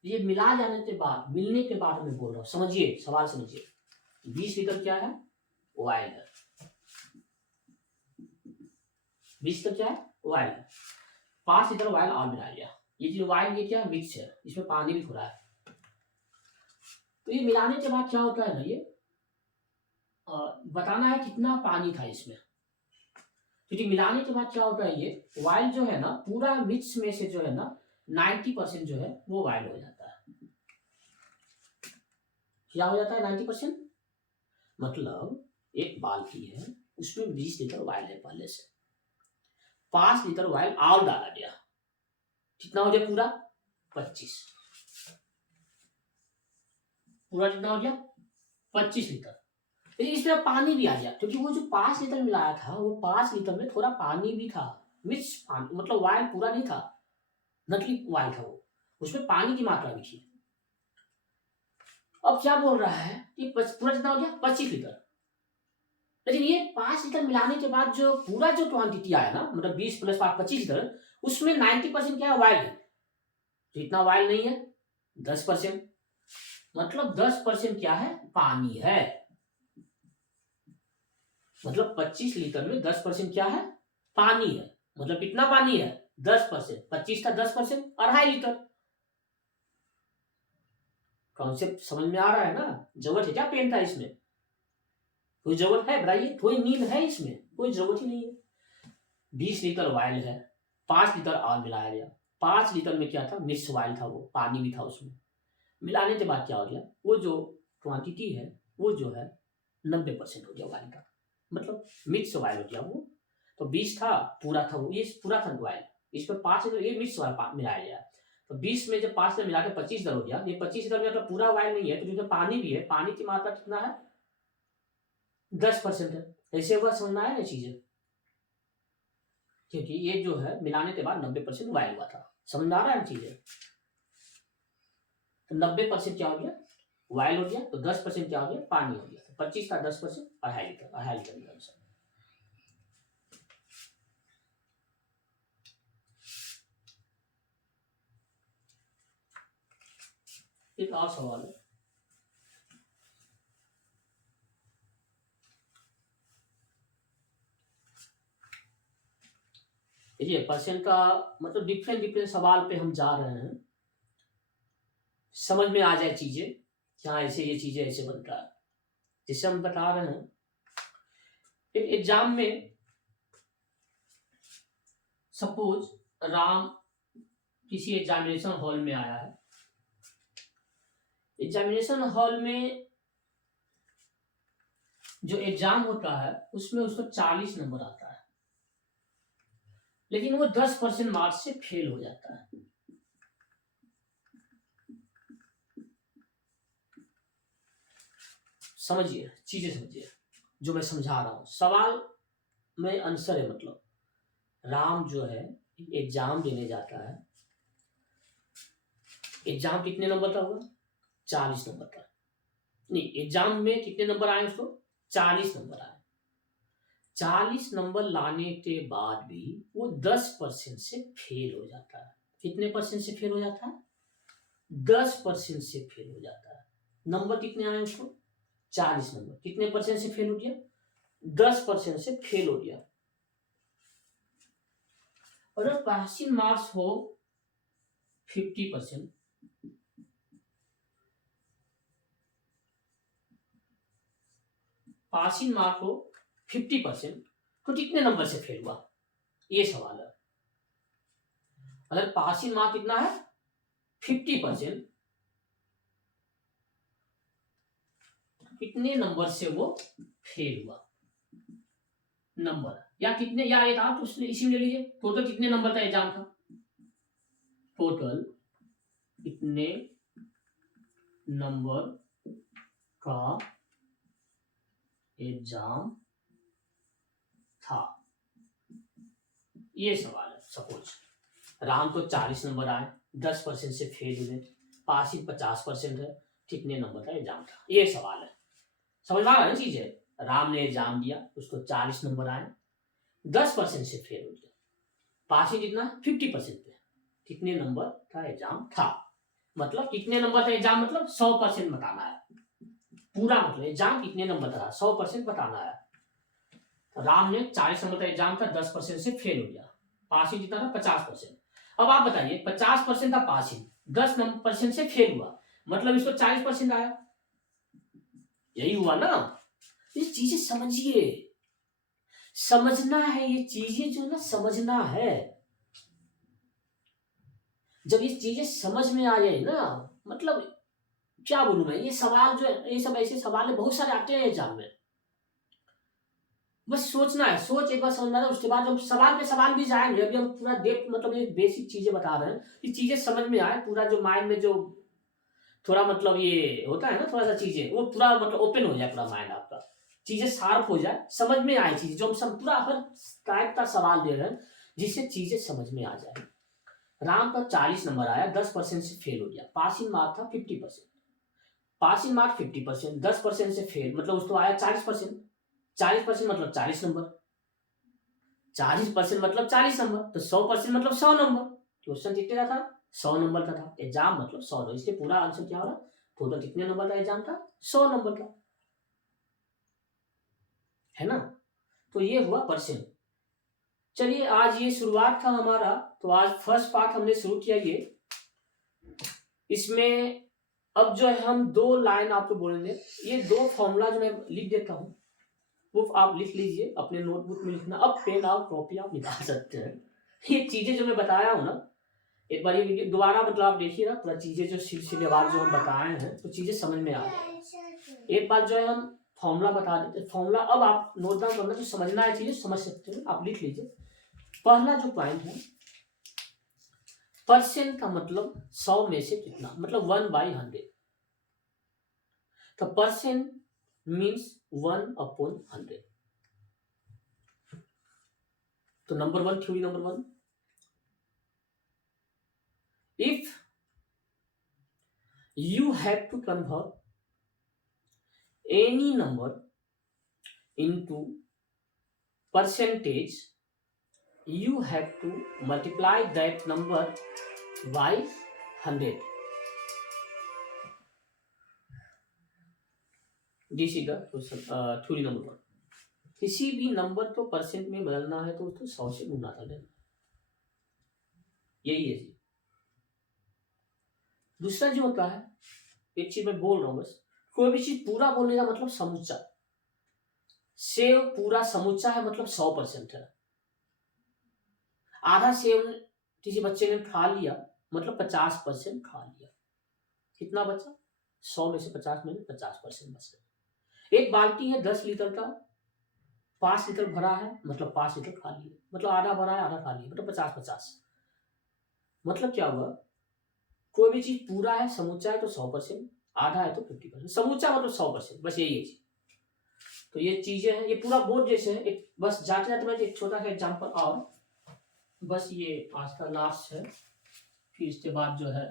ये मिला जाने के बाद, मिलने के बाद मैं बोल रहा हूँ, समझिए सवाल समझिए। 20 लीटर क्या है? वायल है। 20 लीटर क्या है? वायल है। 5 लीटर वायल और मिला लिया। ये जो वायल, ये क्या है? मिक्स है, इसमें पानी भी थोड़ा है। तो ये मिलाने के बाद क्या होता है ना, ये बताना है कितना पानी था इसमें। क्योंकि मिलाने के बाद क्या होता है, ये वायल जो है ना, पूरा मिक्स में से जो है ना 90% जो है वो वायल हो जाता है। क्या हो जाता है 90%? मतलब एक बाल्टी है, उसमें 20 लीटर वायल है, पहले से 5 लीटर वायल और डाला गया, कितना हो गया पूरा? 25। पूरा कितना हो गया? 25 लीटर। लेकिन इसमें पानी भी आ गया, क्योंकि वो जो 5 लीटर मिलाया था, वो 5 लीटर में थोड़ा पानी भी था, मिक्स पानी, मतलब वायल पूरा नहीं था, नकली वायल था वो, उसमें पानी की मात्रा भी थी। अब क्या बोल रहा है कि पूरा कितना हो गया? 25 लीटर। लेकिन ये 5 लीटर मिलाने के बाद जो पूरा जो क्वांटिटी आया ना, मतलब 20 प्लस 5 25 लीटर, उसमें 90% क्या है? वायल है। तो इतना वायल नहीं है, 10%। मतलब 10% क्या है? पानी है। मतलब 25 लीटर में 10% क्या है? पानी है। मतलब कितना पानी है? 10%। 25 था 10%, 2.5 लीटर। कॉन्सेप्ट समझ में आ रहा है ना? जरूरत है क्या पेन था इसमें? कोई जरूरत है बताइए? कोई नीड है इसमें? कोई जरूरत ही नहीं है। 20 लीटर वायल है, 5 लीटर और मिलाया गया। 5 लीटर में क्या था? मिक्स वायल था, वो पानी भी था उसमें। मिलाने के बाद क्या हो गया? वो जो क्वांटिटी है, वो जो है 90% हो गया वायल का, मतलब मिक्स वायल हो गया वो। तो 20 था, पूरा था वो, ये पूरा था वायल, इसमें 5 लीटर ये मिक्स वायल मिलाया गया। तो 20 में जब 5 लीटर मिला के 25 लीटर हो गया। ये 25 लीटर में मतलब पूरा वायल नहीं है, तो जिसमें पानी भी है, पानी की मात्रा कितना है? 10% है। ऐसे हुआ, समझ आया ना चीजें? क्योंकि ये जो है मिलाने के बाद 90% वायल हुआ था। समझ में आ रहा है चीजें? तो 90% क्या हो गया? वायल हो गया। तो 10% क्या हो गया? पानी हो गया। तो 25 का 10%, 2.5 लीटर, 2.5 लीटर मिला सब। एक और सवाल है, देखिए परसेंट का मतलब डिफरेंट डिफरेंट सवाल पे हम जा रहे हैं, समझ में आ जाए चीजें, क्या ऐसे ये चीजें ऐसे बनता है, जिससे हम बता रहे हैं। एक एग्जाम में सपोज राम किसी एग्जामिनेशन हॉल में आया है। एग्जामिनेशन हॉल में जो एग्जाम होता है, उसमें उसको 40 नंबर आता है, लेकिन वो 10% मार्क्स से फेल हो जाता है। समझिए चीजें, समझिए जो मैं समझा रहा हूं। सवाल में आंसर है, मतलब राम जो है एग्जाम देने जाता है। एग्जाम कितने नंबर का हुआ? 40 नंबर का। नहीं, एग्जाम में कितने नंबर आए उसको? 40 नंबर आए। 40 नंबर लाने के बाद भी वो 10% से फेल हो जाता है। कितने परसेंट से फेल हो जाता है? 10% से फेल हो जाता है। नंबर कितने आए उसको? 40 नंबर। कितने परसेंट से फेल हो गया? 10% से फेल हो गया। और अगर पासिंग मार्क्स हो 50%, पासिंग मार्क हो 50%, तो कितने नंबर से फेल हुआ? ये सवाल है। अगर पासिंग मार्क कितना है? 50%, कितने नंबर से वो फेल हुआ, नंबर या कितने, या ये था तो उसने इसी में ले लीजिए टोटल कितने नंबर का एग्जाम था, टोटल कितने नंबर का एग्जाम था, ये सवाल है। सपोज राम को 40 नंबर आए, 10% से फेल हुए, पासिंग 50% है, कितने नंबर का एग्जाम था, ये सवाल है। समझ में आ रहा है चीज है, राम ने एग्जाम दिया, उसको 40 नंबर आए, 10% से फेल हो गया, पासिंग कितना 50% पे, कितने नंबर का एग्जाम था, मतलब कितने नंबर का एग्जाम, मतलब 100% बताना है पूरा, मतलब एग्जाम कितने नंबर का था 100% बताना है। राम ने 40 नंबर का एग्जाम था, 10% से फेल हो गया, पासिंग कितना था 50%। अब आप बताइए 50% था पासिंग, 10% से फेल हुआ, मतलब इसको 40% आया, यही हुआ ना। ये चीजें समझिए, समझना है, ये चीजें जो ना समझना है, जब ये चीजें समझ में आ जाए ना, मतलब क्या बोलूं मैं, ये सवाल जो है, ये सब ऐसे सवाल है बहुत सारे आते हैं एग्जाम में, बस सोचना है, सोच एक बार समझना है, उसके बाद जब सवाल पे सवाल भी जाएंगे, अभी हम पूरा डेप्थ मतलब ये बेसिक चीजें बता रहे हैं कि चीजें समझ में आए, पूरा जो माइंड में जो थोड़ा मतलब ये होता है ना, थोड़ा सा चीजें वो पूरा मतलब ओपन हो जाए, पूरा माइंड आपका, चीजें शार्प हो जाए, समझ में आए चीजें, जो हम सब पूरा हर टाइप का सवाल दे रहे हैं जिससे चीजें समझ में आ जाए। राम का 40 नंबर आया, 10% से फेल हो गया, पासिंग मार्क था 50%, पासिंग मार्क 50%, 10% से फेल मतलब उसको आया 40%, 40% मतलब 40 नंबर, 40% मतलब 40 नंबर, तो 100% मतलब 100 नंबर, क्वेश्चन कितने का था 100 नंबर का था, एग्जाम मतलब 100, इसलिए पूरा आंसर क्या हो रहा, टोटल कितने नंबर का एग्जाम था 100 नंबर का, है ना। तो ये हुआ परसेंट। चलिए आज ये शुरुआत था हमारा, तो आज फर्स्ट पार्ट हमने शुरू किया ये, इसमें अब जो है हम 2 लाइन आपको बोलेंगे, ये 2 फॉर्मूला जो मैं लिख देता हूँ वो आप लिख लीजिए अपने नोटबुक में लिखना, अब पेन और कॉपी आप निकाल सकते हैं। ये चीजें जो मैं बताया हूँ ना, एक बार ये वीडियो दोबारा मतलब आप देखिए ना, पूरा चीजें जो सिलसिलेवार जो हम बताए हैं तो चीजें समझ में आ जाए। एक बार जो है हम फॉर्मूला बता देते, फॉर्मूला अब आप नोट डाउन करना, जो समझना है चीजें समझ सकते हैं, आप लिख लीजिए। पहला जो पॉइंट है, परसेंट का मतलब 100 में से कितना, मतलब 1/100, तो परसेंट मीन्स 1/100। तो number 1, theory number 1, if you have to convert any number into percentage, you have to multiply that number by 100. This is the question, theory number 1. किसी भी नंबर को परसेंट में बदलना है तो उसको 100 से गुना कर देना, यही है जी। दूसरा जो होता है, एक चीज मैं बोल रहा हूँ बस, कोई भी चीज पूरा बोलने का मतलब समूचा, सेव पूरा समूचा है मतलब 100% है, आधा सेव किसी बच्चे ने खा लिया मतलब 50% खा लिया, कितना बचा 100 में से 50 में 50% बच गया। एक बाल्टी है 10 लीटर का, 5 लीटर भरा है मतलब 5 लीटर खा लिया, मतलब आधा भरा है आधा खा लिया, मतलब 50-50, मतलब क्या हुआ, कोई भी चीज पूरा है समूचा है तो 100%, आधा है तो 50%, समूचा मतलब 100%, बस यही है चीज। तो ये चीजें हैं, ये पूरा बोर्ड जैसे है, एक बस जाते जाते मैं एक छोटा सा एग्जाम्पल, और बस ये आज का लास्ट है, फिर इसके बाद जो है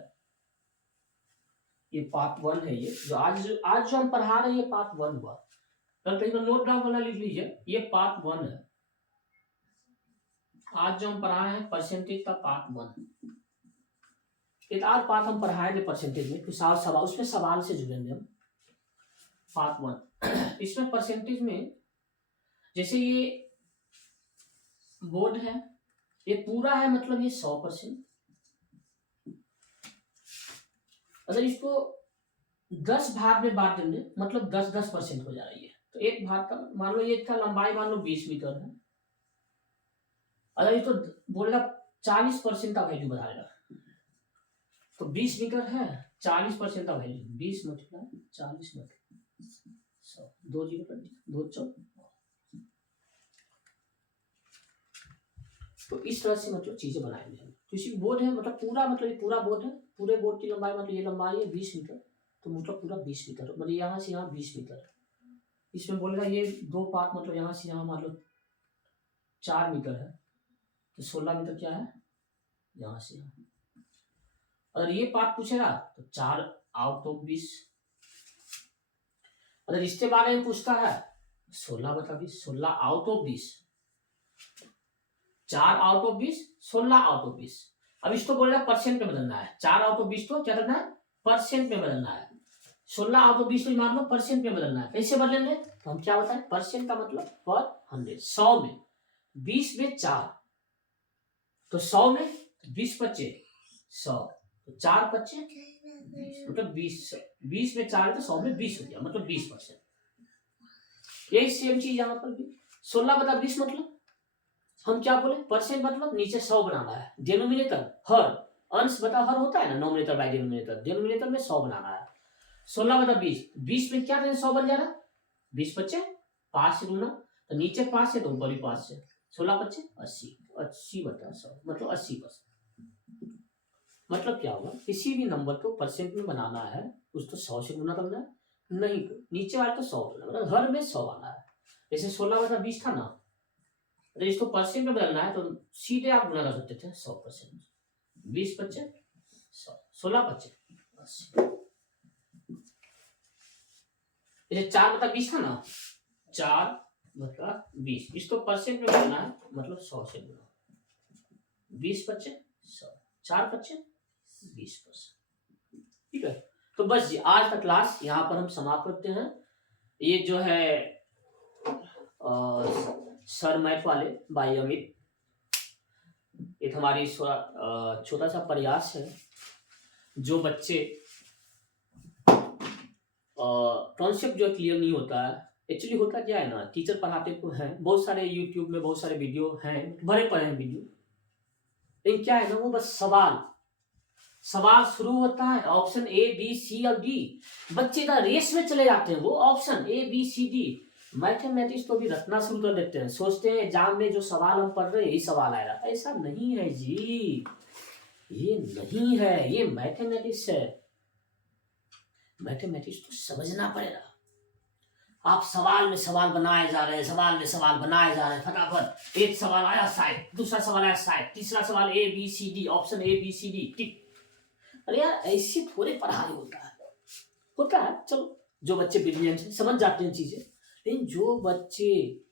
ये पार्ट 1 है, ये जो आज जो हम पढ़ा रहे हैं ये पार्ट 1 हुआ, कहीं पर नोट डाउन करना लिख लीजिए, ये पार्ट 1 है, आज जो हम पढ़ाए हैं परसेंटेज का पार्ट 1, एक और पार्ट हम पढ़ाएंगे परसेंटेज में, कुछ और सवाल उसमें सवाल से जुड़ेंगे हम, पार्ट 1 इसमें परसेंटेज में जैसे ये बोर्ड है, ये पूरा है मतलब ये 100%, अगर इसको 10 भाग में बांट देंगे मतलब 10-10% हो जा रही है, तो एक भाग का मान लो ये था लंबाई मान लो 20 मीटर है, अगर इसको बोलेगा 40% का वैल्यू बढ़ाएगा, तो 20 मीटर है 40% का वैल्यू, 20 मतलब 40 मतलब 100, 2 0 कर दिया, 2 4। तो इस तरह से मतलब चीजें बनाएंगे हम। तो इसी बोर्ड है मतलब पूरा, मतलब ये पूरा बोर्ड है, पूरे बोर्ड की लंबाई मतलब ये लंबाई है 20 मीटर, तो मतलब पूरा 20 मीटर, मतलब यहाँ से यहाँ 20 मीटर। इसमें बोलेगा ये 2 पार्ट मतलब यहाँ से यहाँ मान लो 4 मीटर है, तो 16 मीटर क्या है यहाँ से यहाँ। अगर ये पार्ट पूछेगा तो 4 आउट ऑफ 20। अगर इसके बारे में पूछता है 16 बता 20, 16 out of 20, 4 out of 20, 16 out of 20। अब इसको बोल रहा है परसेंट में बदलना है, 4 आउट ऑफ 20 को क्या करना है परसेंट में बदलना है, 16 आउट ऑफ 20 को मान लो परसेंट में बदलना है। कैसे बदलेंगे तो हम क्या बताएं, परसेंट का मतलब पर 100, 100 में 20 में 4, तो 100 में 20 बच्चे 100, तो 4 बच्चे 20, मतलब 20 में 4 तो 100 में 20 हो गया, मतलब 20%। यही सेम चीज यहाँ पर भी 16 बटा 20 मतलब हम क्या बोले परसेंट मतलब नीचे 100 बनाना है, डिनोमिनेटर हर, अंश बटा हर होता है ना, नोमिनेटर बाय डिनोमिनेटर, डिनोमिनेटर में 100 बनाना है। 16 बटा 20, 20 में क्या 100 बन जा रहा है, 20 बच्चे 5 से गुना, तो नीचे 5 से तो ऊपर भी 5 से, 16 बच्चे 80, 80 बटा 100 मतलब 80%। मतलब क्या होगा, किसी भी नंबर को परसेंट में बनाना है उसको 100 से गुना करना है, नहीं नीचे वाले तो 100 करना, मतलब हर में 100 आना है। जैसे 16 बटा 20 था ना, अगर इसको परसेंट में बदलना है तो सीधे आप गुना कर सकते थे 100%, 20 बच्चे 100, 16 बच्चे 80। जैसे 4 बटा 20 था ना, 4 बटा 20, इसको परसेंट में बदलना है मतलब 100 से गुना, 20 बच्चे 100, 4 बच्चे 20%। ठीक है, तो बस जी आज का क्लास यहाँ पर हम समाप्त करते हैं। ये जो है सर मैथ वाले बाई अमित, एक हमारी छोटा सा प्रयास है, जो बच्चे कॉन्सेप्ट जो क्लियर नहीं होता है, एक्चुअली होता क्या है ना, टीचर पढ़ाते तो हैं, बहुत सारे यूट्यूब में बहुत सारे वीडियो हैं, भरे पड़े हैं वीडियो, लेकिन क्या है ना वो बस सवाल शुरू होता है ऑप्शन ए बी सी और डी, बच्चे का रेस में चले जाते हैं, वो option A B C D, mathematics तो भी रटना शुरू कर देते हैं, सोचते हैं एग्जाम में जो सवाल हम पढ़ रहे हैं यही सवाल आएगा। ऐसा नहीं है जी, ये नहीं है, ये मैथमेटिक्स है, मैथमेटिक्स तो समझना पड़ेगा। आप सवाल में सवाल बनाए जा रहे हैं, सवाल में सवाल बनाए जा रहे हैं, फटाफट एक सवाल आया साइड, दूसरा सवाल आया साइड, तीसरा सवाल A B C D, option A B C D tick. अरे यार ऐसे थोड़े पढ़ाई होता है। चलो जो बच्चे ब्रिलियंट हैं समझ जाते हैं चीजें, लेकिन जो बच्चे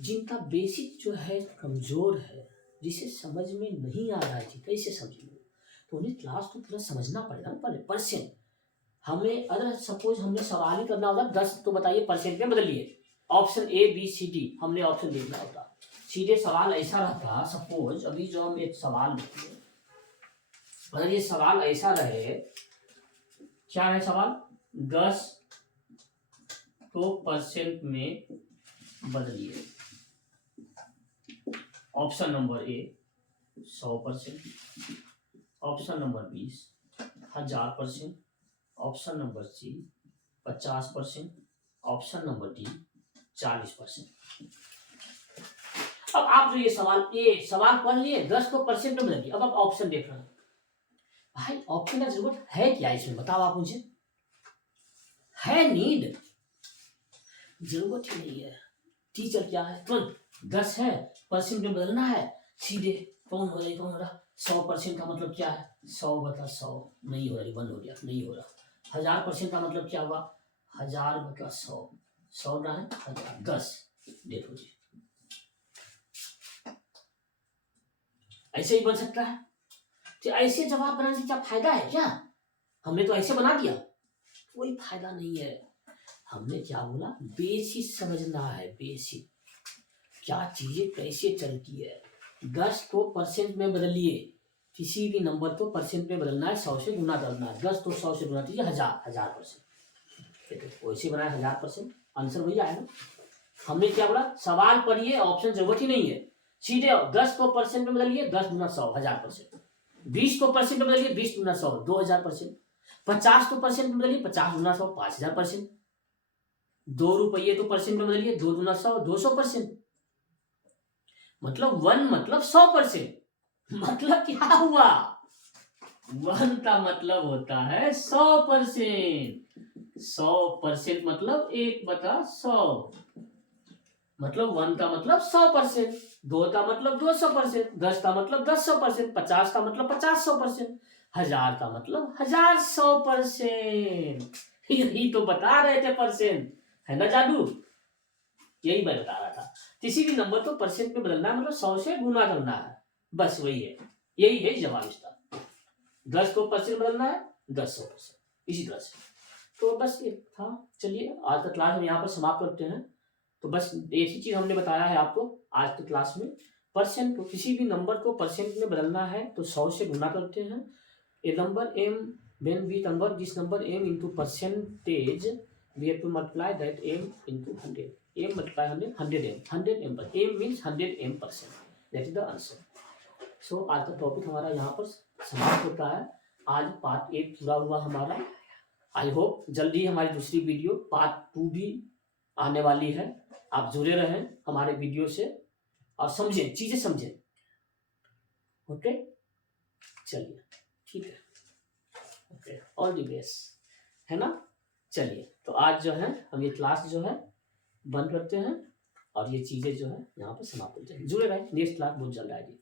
जिनका बेसिक जो है कमजोर है, जिसे समझ में नहीं आ रहा है कि कैसे समझेंगे, तो उन्हें क्लास तो पूरा समझना पड़ेगा ना पहले परसेंट। हमें अगर सपोज हमने सवाल ही करना होगा 10, तो बताइए परसेंट में बदलिए, option A B C D हमने ऑप्शन देखना होता, सीधे सवाल ऐसा रहता, सपोज अभी जो हम एक सवाल देखते, अगर ये सवाल ऐसा रहे, क्या है सवाल, 10 को परसेंट में बदलिए, option number A 100%, option number 20 1000%, option number C 50%, option number D 40%। अब आप जो ये सवाल पढ़ लिए, 10 को परसेंट में बदलिए, अब आप ऑप्शन देख रहे हैं, भाई ऑप्शन का जरूरत है क्या इसमें, बताओ आप मुझे, है नीड, जरूरत ही नहीं है। टीचर क्या है, तुरंत 10 है परसेंट में बदलना है, सीधे कौन हो रहा 100% का मतलब क्या है, 100 बटा 100 नहीं हो रहा, बंद हो गया, नहीं हो रहा। 1000% का मतलब क्या हुआ, 1000 बटा 100, 100 रहा है 1000, 10 देखो जी, ऐसे ही बन सकता है। तो ऐसे जवाब बनाने से क्या फायदा है क्या, हमने तो ऐसे बना दिया, कोई फायदा नहीं है। हमने क्या बोला, बेसिक समझना है, बेसिक क्या चीजें कैसे चलती है। 10 को परसेंट में बदलिए, किसी भी नंबर को परसेंट में बदलना है, 100 से गुना करना है, 10 तो 100 से गुना कीजिए 1000%, वैसे बनाया 1000%, आंसर वही आएगा। हमने क्या बोला, सवाल पढ़िए, ऑप्शन जरूरत ही नहीं है, सीधे 10 को परसेंट में बदलिए, 10 गुना 100 1000%, 20 को परसेंट में बदलिए, 20 गुना 100 2000%, 50 तो परसेंट में बदलिए, 50 गुना 100 5000%। 2 रुपये तो परसेंट में बदलिए, 2 गुना 100 200%। मतलब 1 मतलब 100%। मतलब क्या हुआ, 1 का मतलब होता है 100%। 100% मतलब 1/100। मतलब 1 का मतलब 100%, 2 का मतलब 200%, 10 का मतलब 1000%, 50 का मतलब 5000%, 1000 का मतलब 1100%। यही तो बता रहे थे परसेंट, है ना जादू? यही मैं बता रहा था। किसी भी नंबर को परसेंट में बदलना है मतलब 100 से गुना करना है, बस वही है। यही है जवाब इसका। 10 को परसेंट बदलना है 10%, इसी तरह से। तो बस ये था। चलिए आज का क्लास हम यहाँ पर समाप्त करते हैं। तो बस एक ही चीज हमने बताया है आपको आज की क्लास में। परसेंट को, किसी भी नंबर को परसेंट में बदलना है तो 100 से गुना करते हैं। ए number m, when we convert this number m into percentage, we have to multiply that m into 100. m multiply 100, 100m, 100m पर m means 100m%. That is the answer. So आज का टॉपिक हमारा यहाँ पर समाप्त होता है। आज पार्ट 1 पूरा हुआ हमारा। आई होप जल्दी हमारी दूसरी वीडियो पार्ट 2 भी आने वाली है। आप जुड़े रहें हमारे वीडियो से और समझें, चीजें समझें। ओके, चलिए ठीक है। ओके, ऑल द बेस्ट, है ना? चलिए तो आज जो है हम ये क्लास जो है बंद करते हैं और ये चीजें जो है यहाँ पर समाप्त करते हैं। जुड़े रहें, नेक्स्ट क्लास बहुत जल्द आएगी।